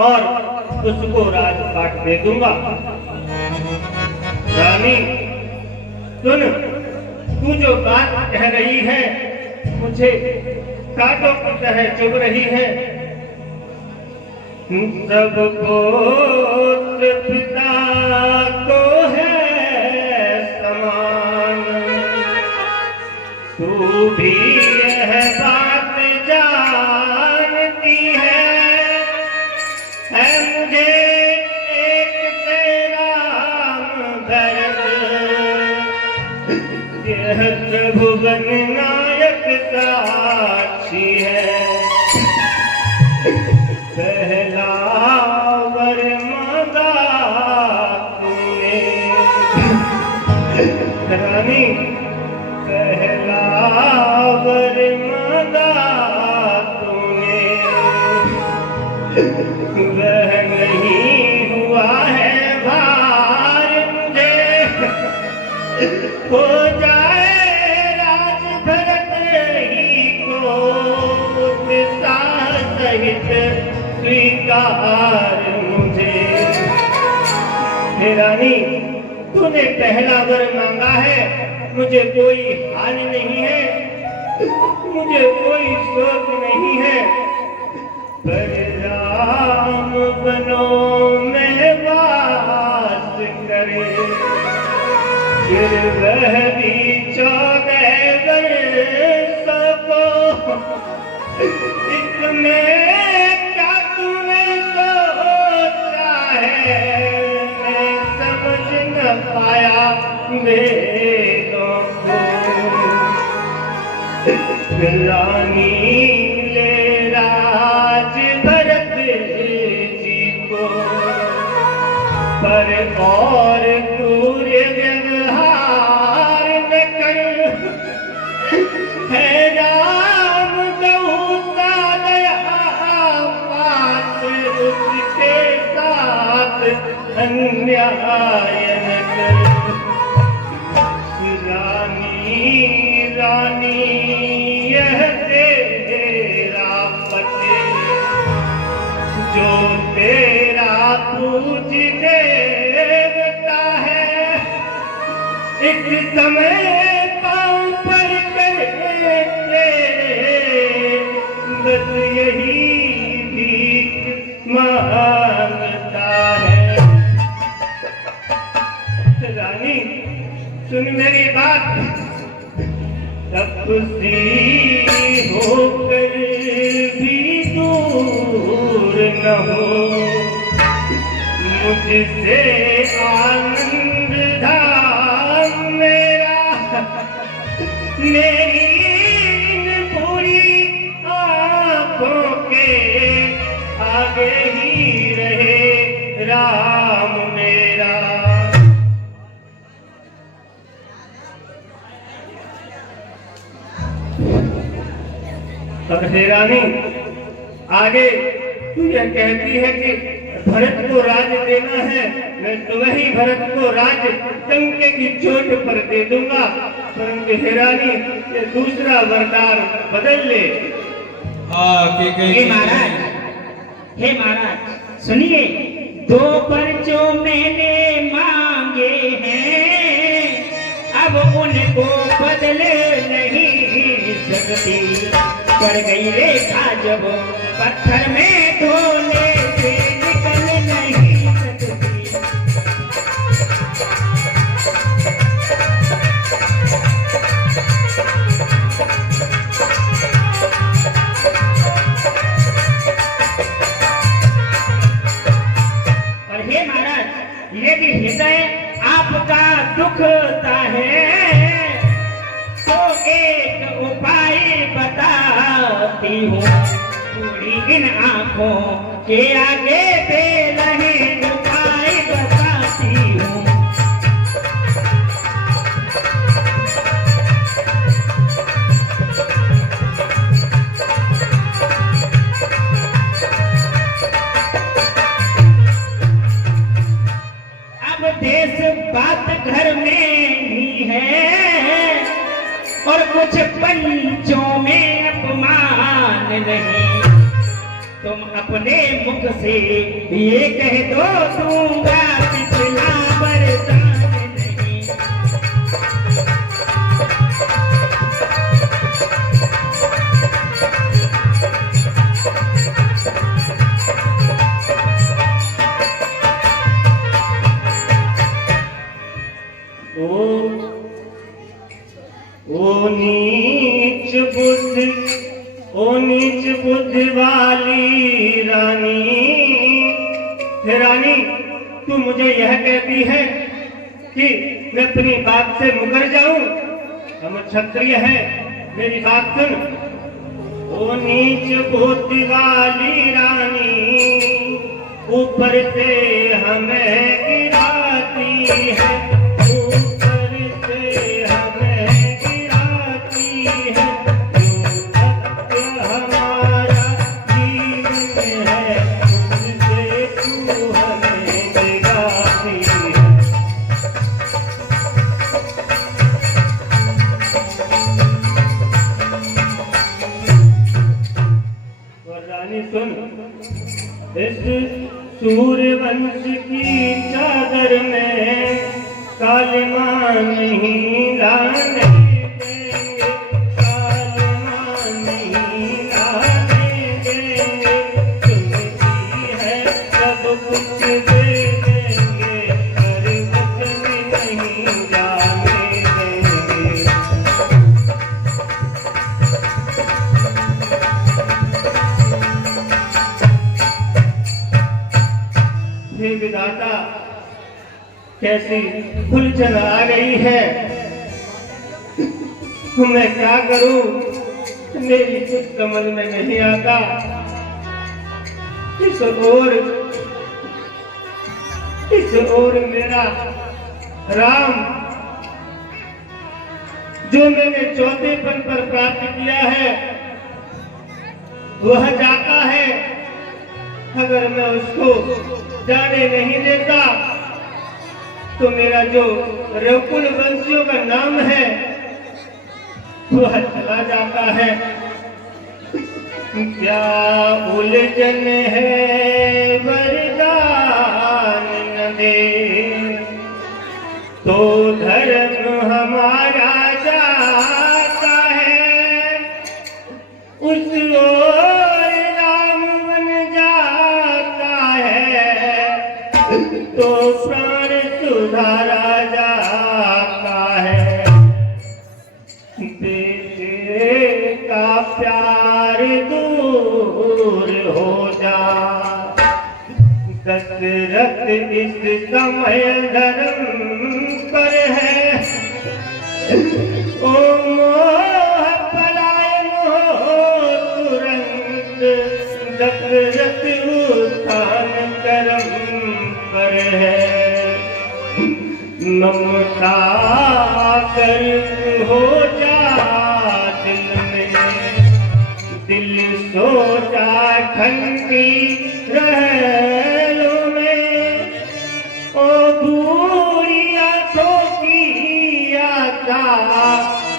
और उसको राजपाट दे दूंगा। रानी सुन, तू जो बात कह रही है मुझे कांटों की तरह चुभ रही है। सबको पिता को है समान, तू भी यह बात जानती है मुझे एक तेरा भरत, यह त्रिभुवन नायक साक्षी है। पहला वर मांगा तूने रानी, पहला वर मांगा तूने, वह नहीं हुआ है भार मुझे, हो जाए राज भरत ही को पिता सहित स्वीकार मुझे। हे रानी, तूने पहला वर मांगा है, मुझे कोई हाल नहीं है, मुझे कोई शोक नहीं है, पर राम बनों में वास करे, फिर वह भी 14 वर्षों को, इसमें क्या तूने सोचा है, मैं समझ न पाया वेदों को। रानी ले राज भरत जी को, पर और क्रूर व्यवहार न कर, है राम गौता दया पात, उसके साथ अन्याय न कर। रानी रानी यह तेरा पति, जो तेरा पूज देवता है, इस समय पाँव पर करे बस यही भीख मांगता है। रानी सुन मेरी बात, तपस्वी होकर भी दूर न हो, मुझसे आनंद धाम मेरा, मेरी इन पूरी आँखों के आगे ही रहे राम मेरा। और हे रानी, आगे तू यह कहती है कि भरत को राज देना है, मैं तो वही भरत को राज टंके की चोट पर दे दूंगा, परंतु हे रानी ये दूसरा वरदान बदल ले। हे महाराज, हे महाराज सुनिए, 2 पर्चों मैंने मांगे हैं, अब उनको बदल नहीं सकती, पड़ गई रेखा जब पत्थर में धोने से निकल नहीं सकती। हृदय आपका दुखता है तो एक उपाय बताती हूँ, पूरी इन आंखों के आगे बेलहीन उपाय बताती हूँ। देश बात घर में ही है और कुछ पंचों में अपमान नहीं, तुम अपने मुख से ये कह दो दूंगा पिछला वरदान नहीं। ओ नीच बुद्धि वाली रानी, हे रानी तू मुझे यह कहती है कि मैं अपनी बात से मुकर जाऊं? हम क्षत्रिय हैं, मेरी बात सुन। ओ नीच बुद्धि वाली रानी, ऊपर से हमें गिराती है, ऊपर से हमें गिराती है, हमारा जीवन है उनसे तू हमें जगाती है। और रानी सुन, इस सूर्यवंश की चादर में कालिमा नहीं लाने देंगे, कालिमा नहीं लाने देंगे, तुमकी है सब कुछ दे देंगे, पर वचन नहीं जाने देंगे। हे विधाता, कैसी उलझन आ गई है, मैं क्या करूं? मेरी कुछ समझ में नहीं आता। इस ओर मेरा राम जो मैंने चौथेपन पर प्राप्त किया है वह जाता है, अगर मैं उसको जाने नहीं देता तो मेरा जो रघुकुल वंशियों का नाम है वह चला जाता है। क्या उलझन है वरदान न दे तो धर्म हमारा जाता है, उस ओर राम बन जाता है तो प्राण सुधारा जाता है। बेटे का प्यार दूर हो जा, दशरथ इस समय धर्म पर है, ओ मोह पलायन हो तुरंत, दशरथ उत्थान कर्म पर है। ममता कर हो जा दिल में, दिल सो जा ठंडी रहलों में, ओ बूढ़ी आंखों की आशा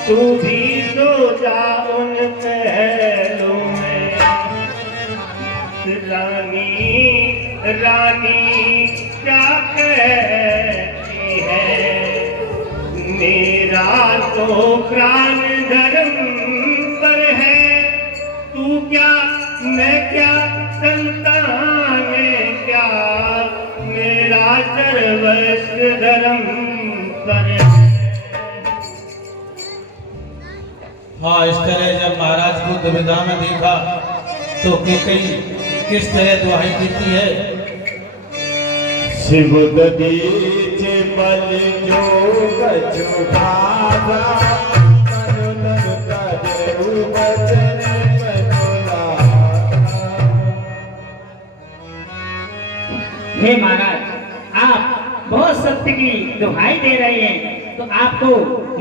तू भी सो जा उन पहलों में। रानी क्या कहती है, मेरा तो प्राण धर्म पर है, तू क्या मैं क्या संतान क्या, मेरा सर्वस्व धर्म पर है। हाँ, इस तरह जब महाराज को दुविधा में देखा तो कैकेयी किस तरह दुहाई देती है, शिव दीज बल जो कछु भागा तनु तनु तजु बचन हे महाराज, आप बहुत सत्य की दुहाई दे रहे हैं, तो आपको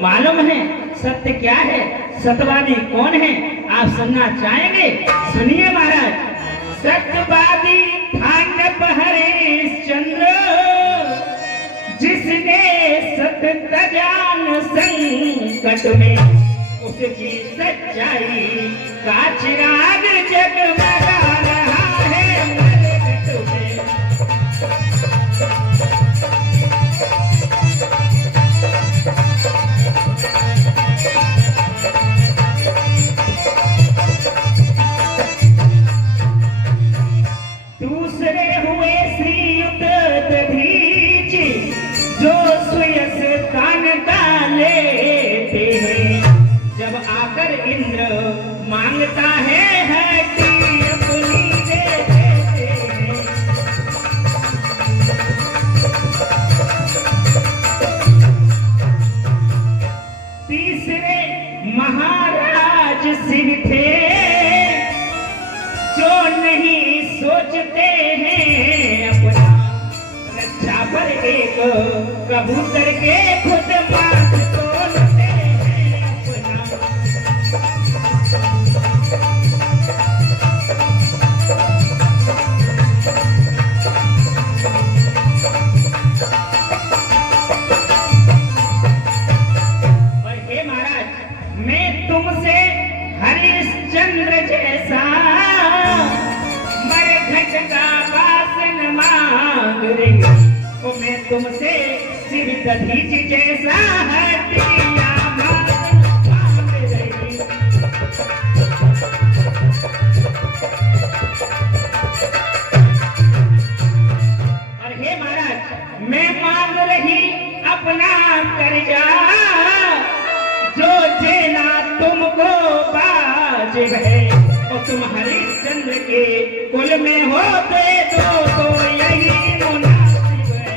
मालूम है सत्य क्या है, सत्यवादी कौन है? आप सुनना चाहेंगे? सुनिए महाराज। सत्यवादी था हरिश्चंद्र, जिसने सत्य जान संकट में, उसकी सच्चाई का चिराग जगमगा रहा है मरकट में। दूसरे हुए श्रीयुत दधीच, जो सुयस कान डालेते हैं, जब आकर इंद्र मांगता है हड्डी अपनी दे देते हैं। तीसरे महाराज शिव थे, जो नहीं सोचते हैं अपना, रक्षा पर एक कबूतर के खुद माथ तोड़ते हैं अपना। और हे महाराज, मैं तुमसे हरिश्चंद्र जैसा का वासन मांग रही हूँ, मैं तुमसे शिव दधीच जैसा हड्डियां मांग रही। और हे महाराज, मैं मांग रही अपना कर्जा, जो देना तुमको वाजिब है, और तुम हरिश्चंद्र के कुल में हो दे दो तो यही मुनासिब है।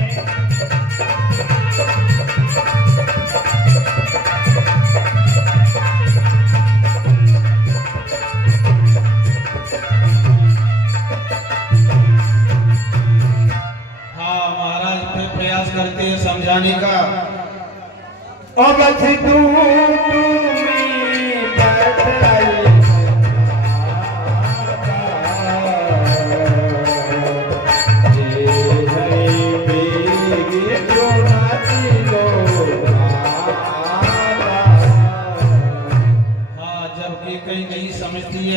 हाँ महाराज, फिर प्रयास करते हैं समझाने का। अब तू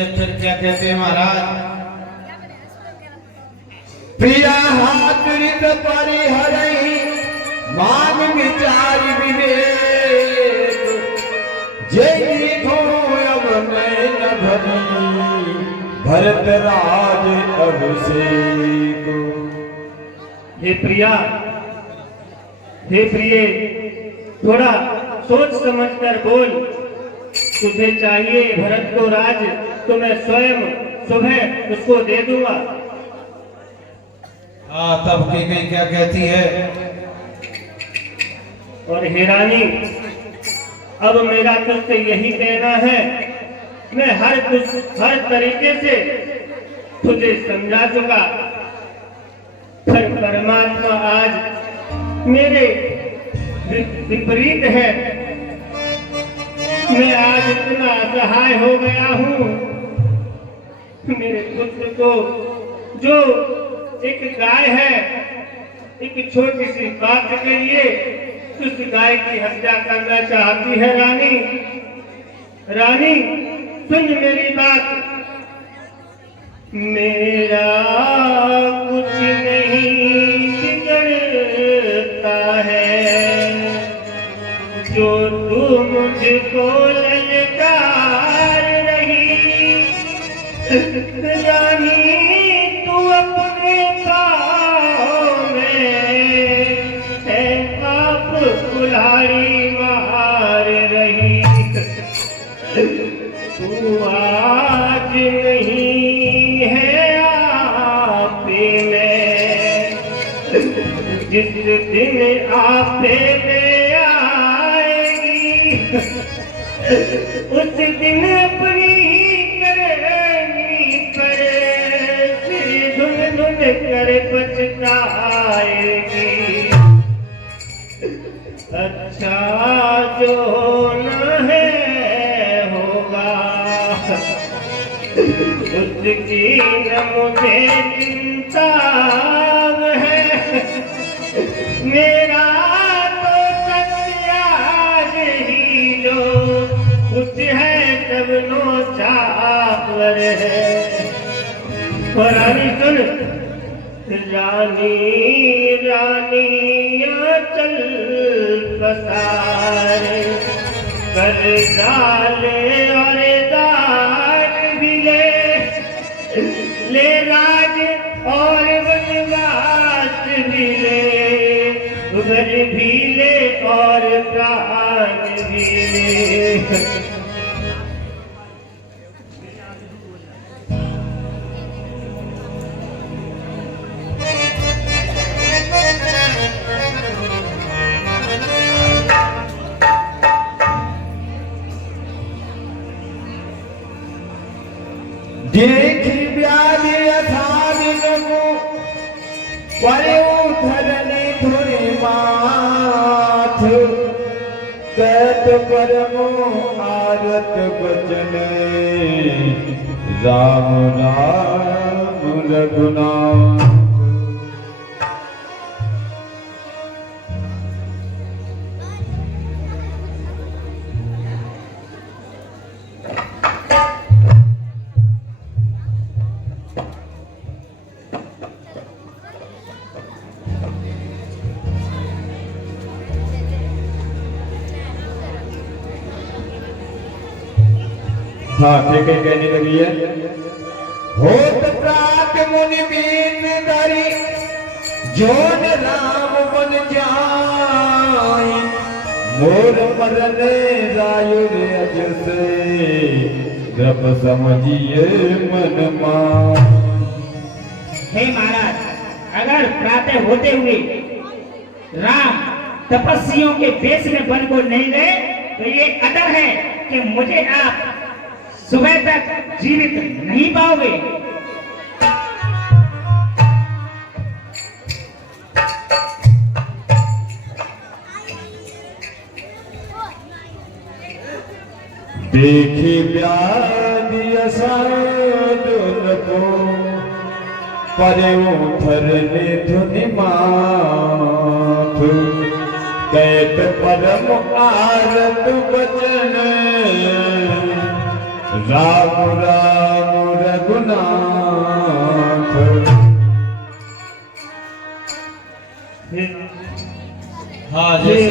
फिर क्या कहते हैं महाराज? प्रिया हाथ रित परिहरहि मान विचार विवेक, जय थो अब मैं न भरी भरत राज अभिषेक। हे प्रिया, हे प्रिय, थोड़ा सोच समझकर बोल। तुझे चाहिए भरत को राज, तो मैं स्वयं सुबह उसको दे दूंगा। हाँ, तब की गई क्या कहती है? और हे रानी, अब मेरा तुझसे यही कहना है, मैं हर तरीके से तुझे समझा चुका, पर परमात्मा आज मेरे विपरीत है। मैं आज इतना असहाय हो गया हूँ। मेरे पुत्र को, जो एक गाय है, एक छोटी सी बात के लिए उस गाय की हत्या करना चाहती है। रानी, रानी सुन मेरी बात। मेरा कुछ नहीं बिगड़ता है, जो तू मुझको ललकार रही। रानी तू अपने पाँव में है आप कुल्हाड़ी मार रही। तू आज नहीं है जिस दिन आपे में आएगी उस दिन अपनी करनी पर फिर धुन धुन कर पछताएगी। अच्छा जो न है होगा उसकी न मुझे चिंता है। मेरा तो सत्य आज ही जो कुछ है सब नौछावर है। और रानी सुन, रानी रानियाँ चल पसारे कर डाले और दान भी ले राज और वनवास भी ले, उधर भी ले और प्राण भी ले। देखी ब्याजी अथादिन को परे उधरने थोड़े माथ कैत परमो आरत बचन राम राम रघुनाथ। हाँ ठीक है, कहने लगी है होत प्रात मुनि बीन धरी जोन राम बन जाय मोर मरने रायुर अज से जब समझिए मन मान। हे महाराज, अगर प्रातः होते हुए राम तपस्वियों के वेश में वन को नहीं गए तो ये अडर है कि मुझे आप सुबह तक जीवित नहीं पाओगे। देखी व्याधि असाधुन को परे उथरने धुनि माथ कैत परम आरत बचन राम राम रघुनाथ। हाँ, जैसे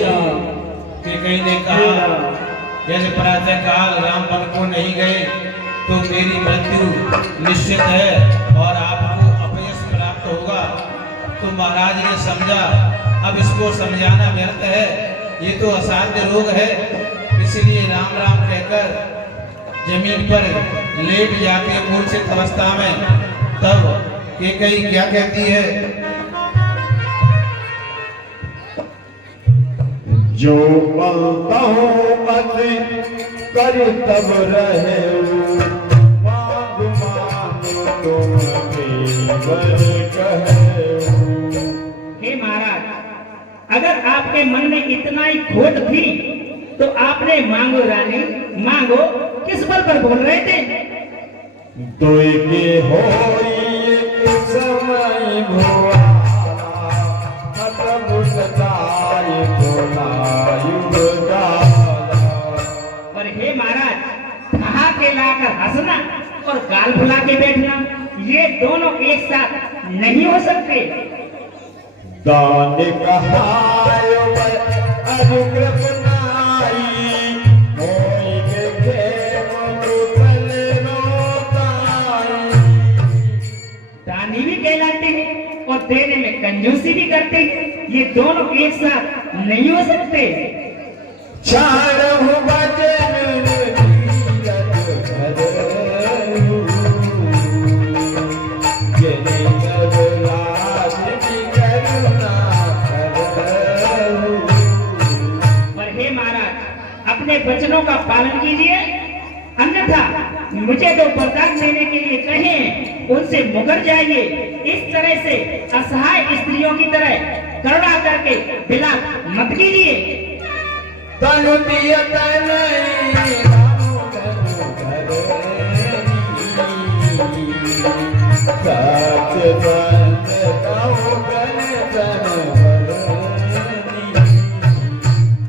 कि कहीं ने कहा जैसे प्रातः काल राम वन को नहीं गए तो मेरी मृत्यु निश्चित है और आपको अपयश प्राप्त होगा। तो महाराज ने समझा अब इसको समझाना व्यर्थ है, ये तो असाध्य रोग है। इसलिए राम राम कहकर जमीन पर लेट जाती है मूर्छित अवस्था में। तब कैकेयी क्या कहती है? जो पलता हूँ मत कर तब रहे मांग मांगो तुम हे महाराज, अगर आपके मन में इतना ही खोट थी तो आपने मांगो रानी मांगो किस बल पर बोल रहे थे? दोई के हो समय भुआ खत्म सताए और हे महाराज, कहा के लाकर हंसना और गाल फुला के बैठना ये दोनों एक साथ नहीं हो सकते। दान कहाय अनुग्रह दानी भी कहलाते हैं और देने में कंजूसी भी करते हैं, ये दोनों एक साथ नहीं हो सकते। चार वचनों का पालन कीजिए, अन्यथा मुझे जो वरदान देने के लिए कहे उनसे मुकर जाइए। इस तरह से असहाय स्त्रियों की तरह करुणा करके विलाप मत कीजिए। तनु दिय तनई राम तनु धरनी, सच संत कहु गन तनु भरनी।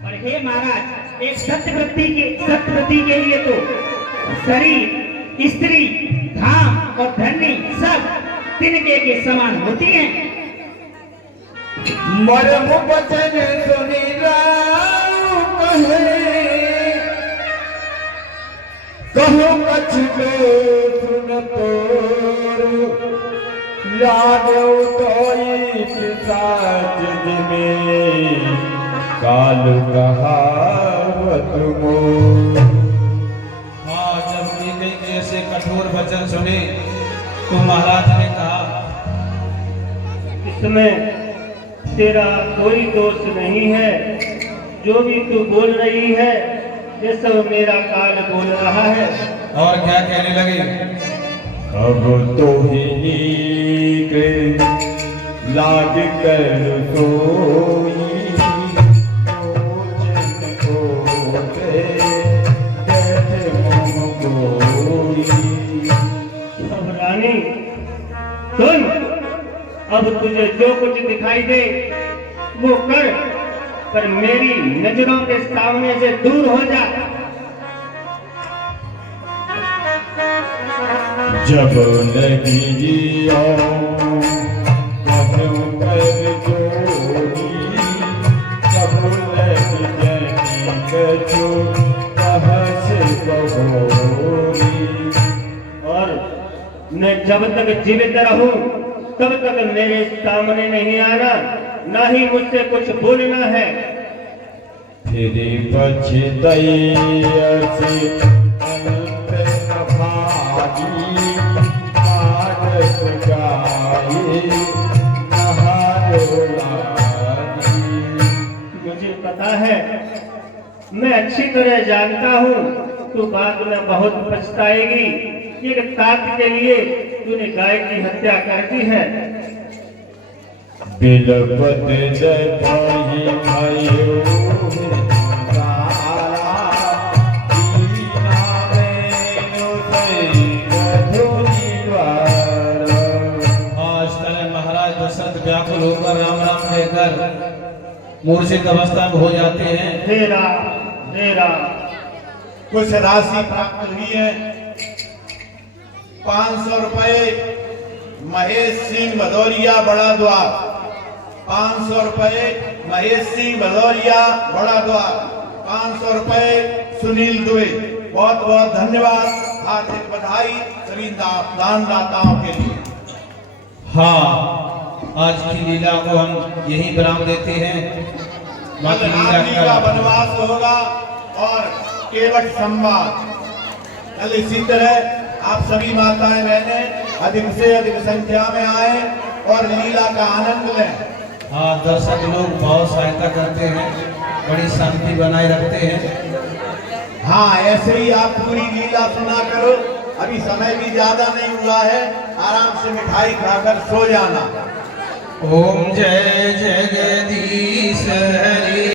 और हे महाराज, एक सत्यव्रती के लिए तो शरीर, स्त्री, धाम और धरनी सब तिनके के समान होती हैं। मरम बचन सुनी राम कहे, कहो कछु को सुन तोर, लागो तोई पिशाच जिमे, कालु कहावत मोर। हाँ, जब एक के ऐसे कठोर वचन सुने तो महाराज ने कहा, इसमें तेरा कोई दोष नहीं है। जो भी तू बोल रही है ये सब मेरा काल बोल रहा है। और क्या कहने लगे? अब तो ही के लाग कर सोई, अब रानी सुन, अब तुझे जो कुछ दिखाई दे वो कर, पर मेरी नजरों के सामने से दूर हो जा। जब लगी जियो कदम कर जोड़ी, जब लगी जनी कछु कहस बहोरी। और मैं जब तक जीवित रहूं तब तक मेरे सामने नहीं आना, ना ही मुझसे कुछ बोलना है। फिर पछतई असी अंत न भागी, आदत गाये नहारो लागी। मुझे पता है, मैं अच्छी तरह जानता हूँ तू बाद में बहुत पछताएगी। एक तात के लिए तूने गाय की हत्या कर दी है। बिलपत जताई भयो सारा, दीना में सई मधुरी द्वारा। हाँ, इस तरह महाराज दशरथ व्याकुल होकर राम राम कहकर मूर्छित अवस्था में हो जाते हैं। तेरा तेरा कुछ राशि प्राप्त हुई है। 500 रुपए महेश सिंह भदौरिया बड़ा द्वार, 500 रुपए महेश सिंह भदौरिया बड़ा द्वार, 500 रुपए सुनील दुबे। बहुत बहुत धन्यवाद, हार्दिक बधाई सभी दानदाताओं के लिए। हाँ, आज की लीला को हम यही विराम देते हैं। बाकी लीला रात्रि का का वनवास होगा और केवट संवाद। कल इसी तरह आप सभी माताएं बहनें अधिक से अधिक संख्या में आए और लीला का आनंद लें। हाँ, दर्शक लोग बहुत सहायता करते हैं, बड़ी शांति बनाए रखते हैं। हाँ, ऐसे ही आप पूरी लीला सुना करो। अभी समय भी ज्यादा नहीं हुआ है, आराम से मिठाई खाकर सो जाना। ओम जय जगदीश हरि।